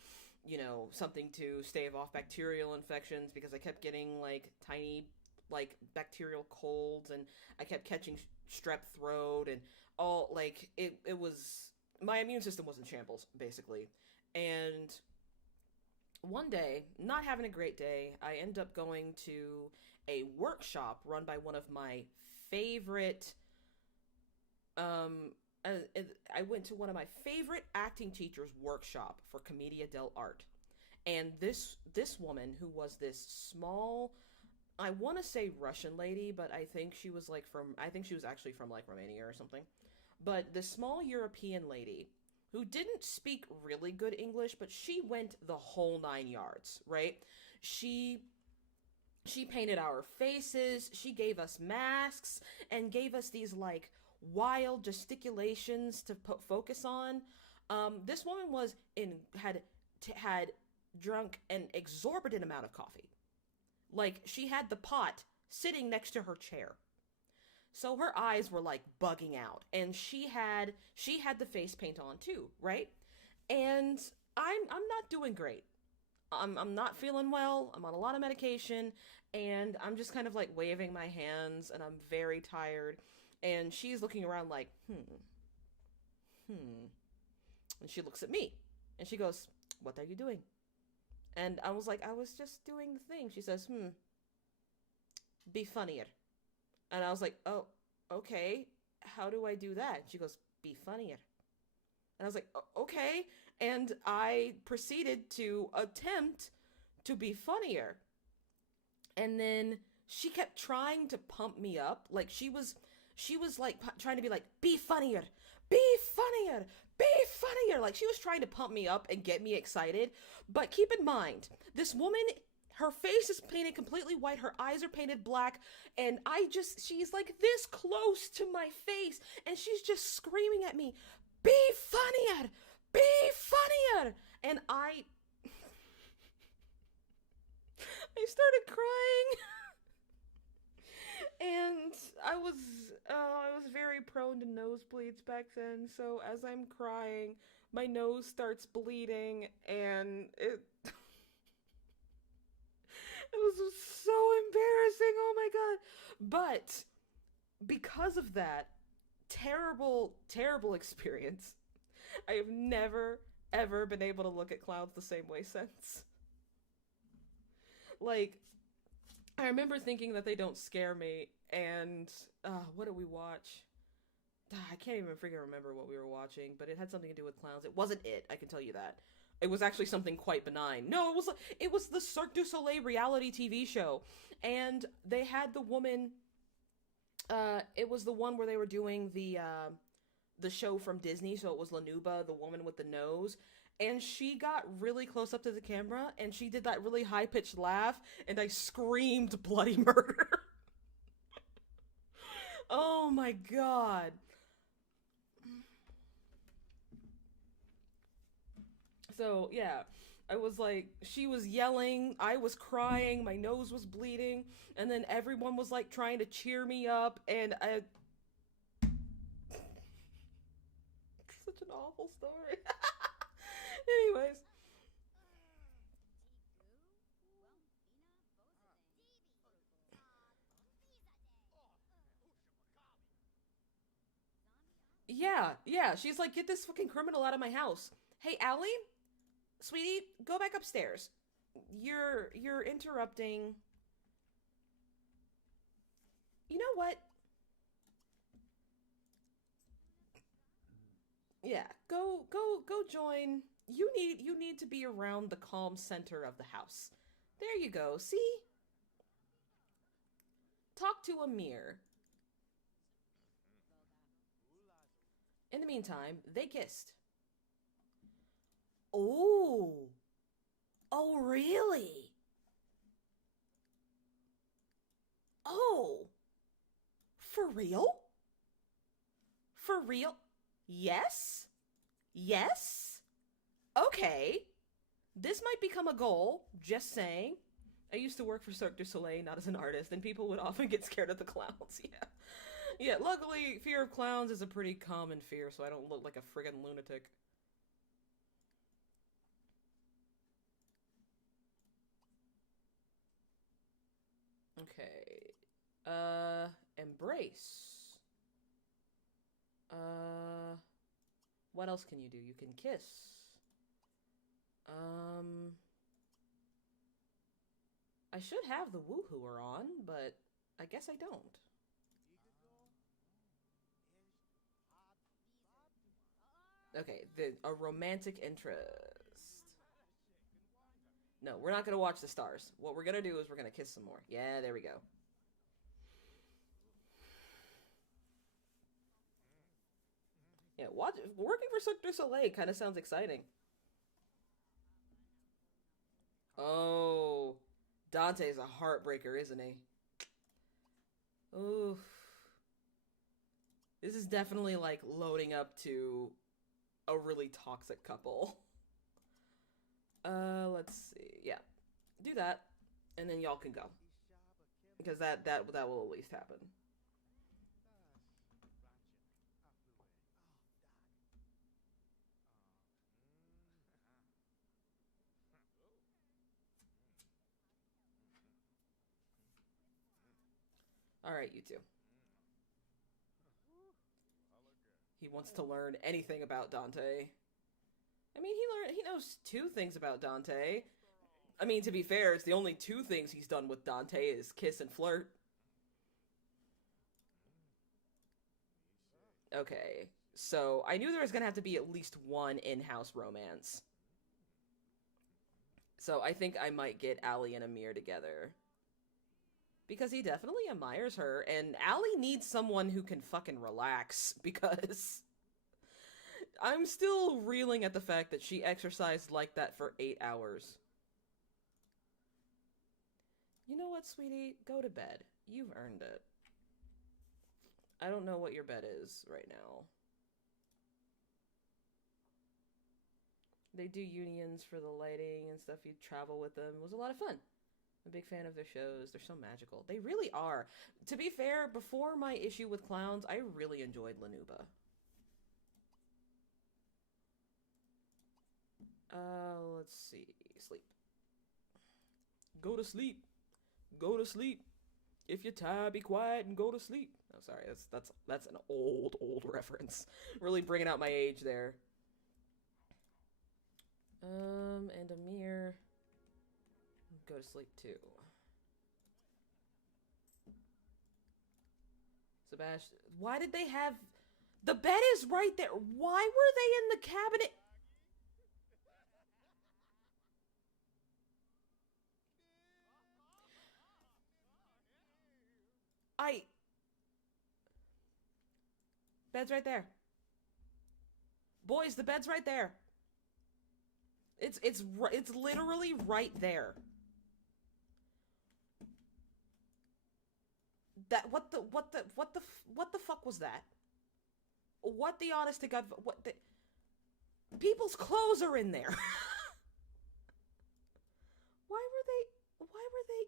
something to stave off bacterial infections because I kept getting like tiny like bacterial colds, and I kept catching strep throat, and all like it was my immune system was in shambles basically. And one day, not having a great day, I end up going to a workshop run by one of my favorite. Um, I went to one of my favorite acting teachers' workshop for Commedia dell'arte, and this woman who was this small, I want to say Russian lady, but I think she was actually from like Romania or something. But this small European lady who didn't speak really good English, but she went the whole 9 yards, right? She she painted our faces, she gave us masks, and gave us these like wild gesticulations to put focus on. This woman was in had drunk an exorbitant amount of coffee. Like she had the pot sitting next to her chair. So her eyes were like bugging out, and she had the face paint on too, right? And I'm not doing great. I'm not feeling well. I'm on a lot of medication, and I'm just kind of like waving my hands, and I'm very tired. And she's looking around like, hmm. And she looks at me, and she goes, "What are you doing?" And I was like, "I was just doing the thing." She says, "Be funnier." And I was like, "Oh, okay. How do I do that?" She goes, "Be funnier." And I was like, "Okay." And I proceeded to attempt to be funnier. And then she kept trying to pump me up. Like she was like trying to be like, "Be funnier. Be funnier. Be funnier." Like she was trying to pump me up and get me excited. But keep in mind, this woman, her face is painted completely white, her eyes are painted black, and she's like this close to my face, and she's just screaming at me, "Be funnier! Be funnier!" And I started crying. And I was very prone to nosebleeds back then, so as I'm crying, my nose starts bleeding, and it was so embarrassing. Oh my god. But because of that terrible, terrible experience, I have never, ever been able to look at clouds the same way since. Like, I remember thinking that they don't scare me, and what did we watch? I can't even freaking remember what we were watching, but it had something to do with clowns. It wasn't it, I can tell you that. It was actually something quite benign. No, it was the Cirque du Soleil reality TV show, and they had the woman. It was the one where they were doing the show from Disney, so it was Lanuba, the woman with the nose. And she got really close up to the camera, and she did that really high pitched laugh, and I screamed bloody murder. Oh my god. So, yeah, I was like, she was yelling, I was crying, my nose was bleeding, and then everyone was like trying to cheer me up, and such an awful story. Anyways, yeah, yeah, she's like, "Get this fucking criminal out of my house." Hey, Allie, sweetie, go back upstairs. You're interrupting. You know what? Yeah, go join. You need to be around the calm center of the house. There you go. See? Talk to a mirror. In the meantime, they kissed. Oh. Oh, really? real? For real? Yes? Yes? Okay. This might become a goal, just saying. I used to work for Cirque du Soleil, not as an artist, and people would often get scared of the clowns. Yeah. Yeah, luckily, fear of clowns is a pretty common fear, so I don't look like a friggin' lunatic. Okay. Embrace. What else can you do? You can kiss. I should have the woohooer on, but I guess I don't. Okay, a romantic interest. No, we're not gonna watch the stars. What we're gonna do is we're gonna kiss some more. Yeah, there we go. Yeah, working for Cirque du Soleil kind of sounds exciting. Oh, Dante's a heartbreaker, isn't he? Oof. This is definitely like loading up to a really toxic couple. Let's see. Yeah, do that, and then y'all can go because that will at least happen. All right, you two. He wants to learn anything about Dante. I mean, he knows two things about Dante. I mean, to be fair, it's the only two things he's done with Dante is kiss and flirt. Okay, so I knew there was gonna have to be at least one in-house romance. So I think I might get Allie and Amir together. Because he definitely admires her, and Allie needs someone who can fucking relax, because I'm still reeling at the fact that she exercised like that for 8 hours. You know what, sweetie? Go to bed. You've earned it. I don't know what your bed is right now. They do unions for the lighting and stuff. You travel with them. It was a lot of fun. I'm a big fan of their shows. They're so magical. They really are. To be fair, before my issue with clowns, I really enjoyed Lanuba. Let's see. Sleep. Go to sleep. Go to sleep. If you're tired, be quiet and go to sleep. Oh, sorry. That's an old reference. Really bringing out my age there. And Amir, go to sleep too. Sebastian, why did they have... The bed is right there. Why were they in the cabinet? I... Bed's right there. Boys, the bed's right there. It's literally right there. That what the fuck was that? What the honest to God, what the people's clothes are in there. Why were they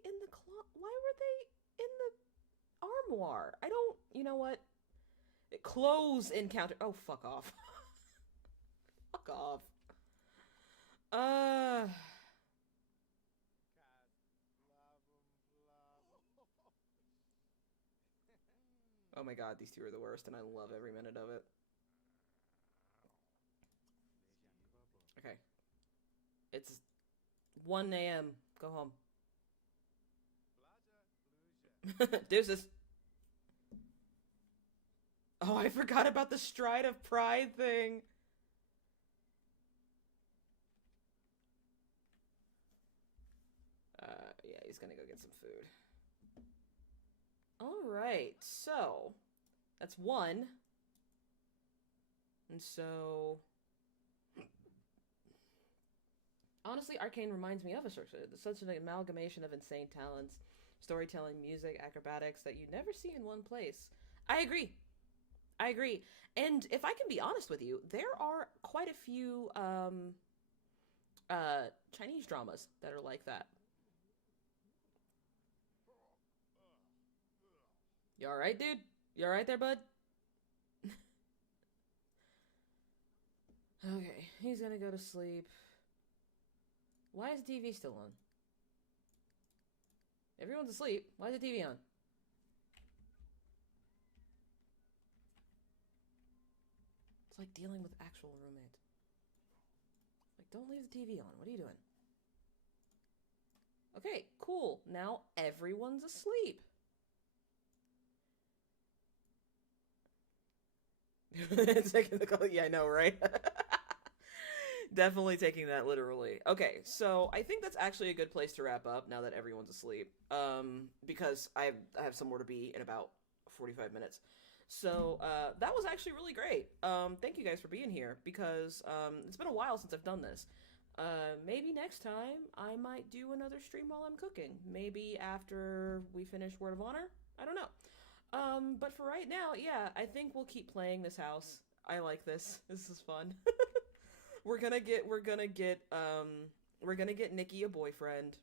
in the why were they in the armoire? I don't, you know what? Clothes encounter. Oh, fuck off. Fuck off. Uh Oh my god, these two are the worst, and I love every minute of it. Okay. It's 1 a.m. Go home. Deuces. Oh, I forgot about the Stride of Pride thing. Yeah, he's gonna go get some food. Alright, so that's one. And so honestly, Arcane reminds me of a structure. It's such an amalgamation of insane talents, storytelling, music, acrobatics that you never see in one place. I agree. I agree. And if I can be honest with you, there are quite a few Chinese dramas that are like that. You all right, dude? You all right there, bud? Okay, he's gonna go to sleep. Why is the TV still on? Everyone's asleep. Why is the TV on? It's like dealing with actual roommates. Like, don't leave the TV on. What are you doing? Okay, cool. Now everyone's asleep. Taking the call. Yeah, I know, right? Definitely taking that literally. Okay, so I think that's actually a good place to wrap up now that everyone's asleep. Because I have somewhere to be in about 45 minutes. So that was actually really great. Thank you guys for being here because it's been a while since I've done this. Maybe next time I might do another stream while I'm cooking. Maybe after we finish Word of Honor. I don't know. But for right now, yeah, I think we'll keep playing this house. I like this. This is fun. We're gonna get Nikki a boyfriend,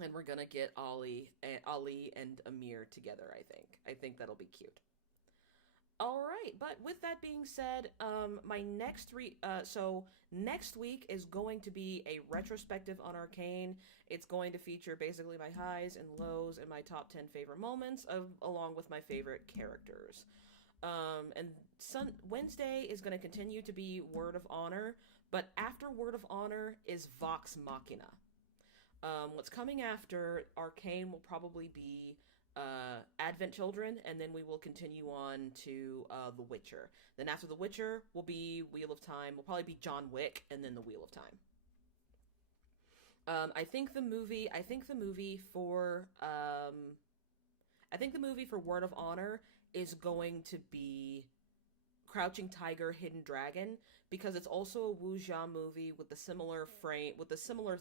and we're gonna get Ali and Amir together. I think that'll be cute. All right, but with that being said, my so next week is going to be a retrospective on Arcane. It's going to feature basically my highs and lows and my top 10 favorite moments along with my favorite characters. And Wednesday is going to continue to be Word of Honor, but after Word of Honor is Vox Machina. What's coming after Arcane will probably be Advent Children, and then we will continue on to The Witcher. Then after The Witcher will be Wheel of Time. Will probably be John Wick, and then The Wheel of Time. I think the movie. I think the movie for Word of Honor is going to be Crouching Tiger, Hidden Dragon, because it's also a wuxia movie with the similar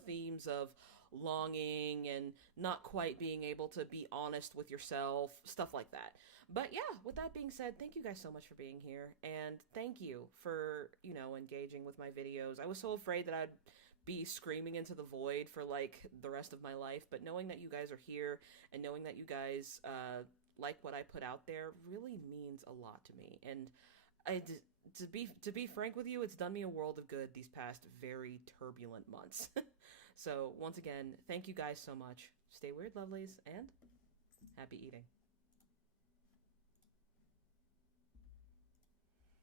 themes of longing and not quite being able to be honest with yourself, stuff like that. But yeah, with that being said, thank you guys so much for being here, and thank you for, engaging with my videos. I was so afraid that I'd be screaming into the void for like the rest of my life, but knowing that you guys are here and knowing that you guys like what I put out there really means a lot to me. And to be frank with you, it's done me a world of good these past very turbulent months. So once again, thank you guys so much. Stay weird, lovelies, and happy eating.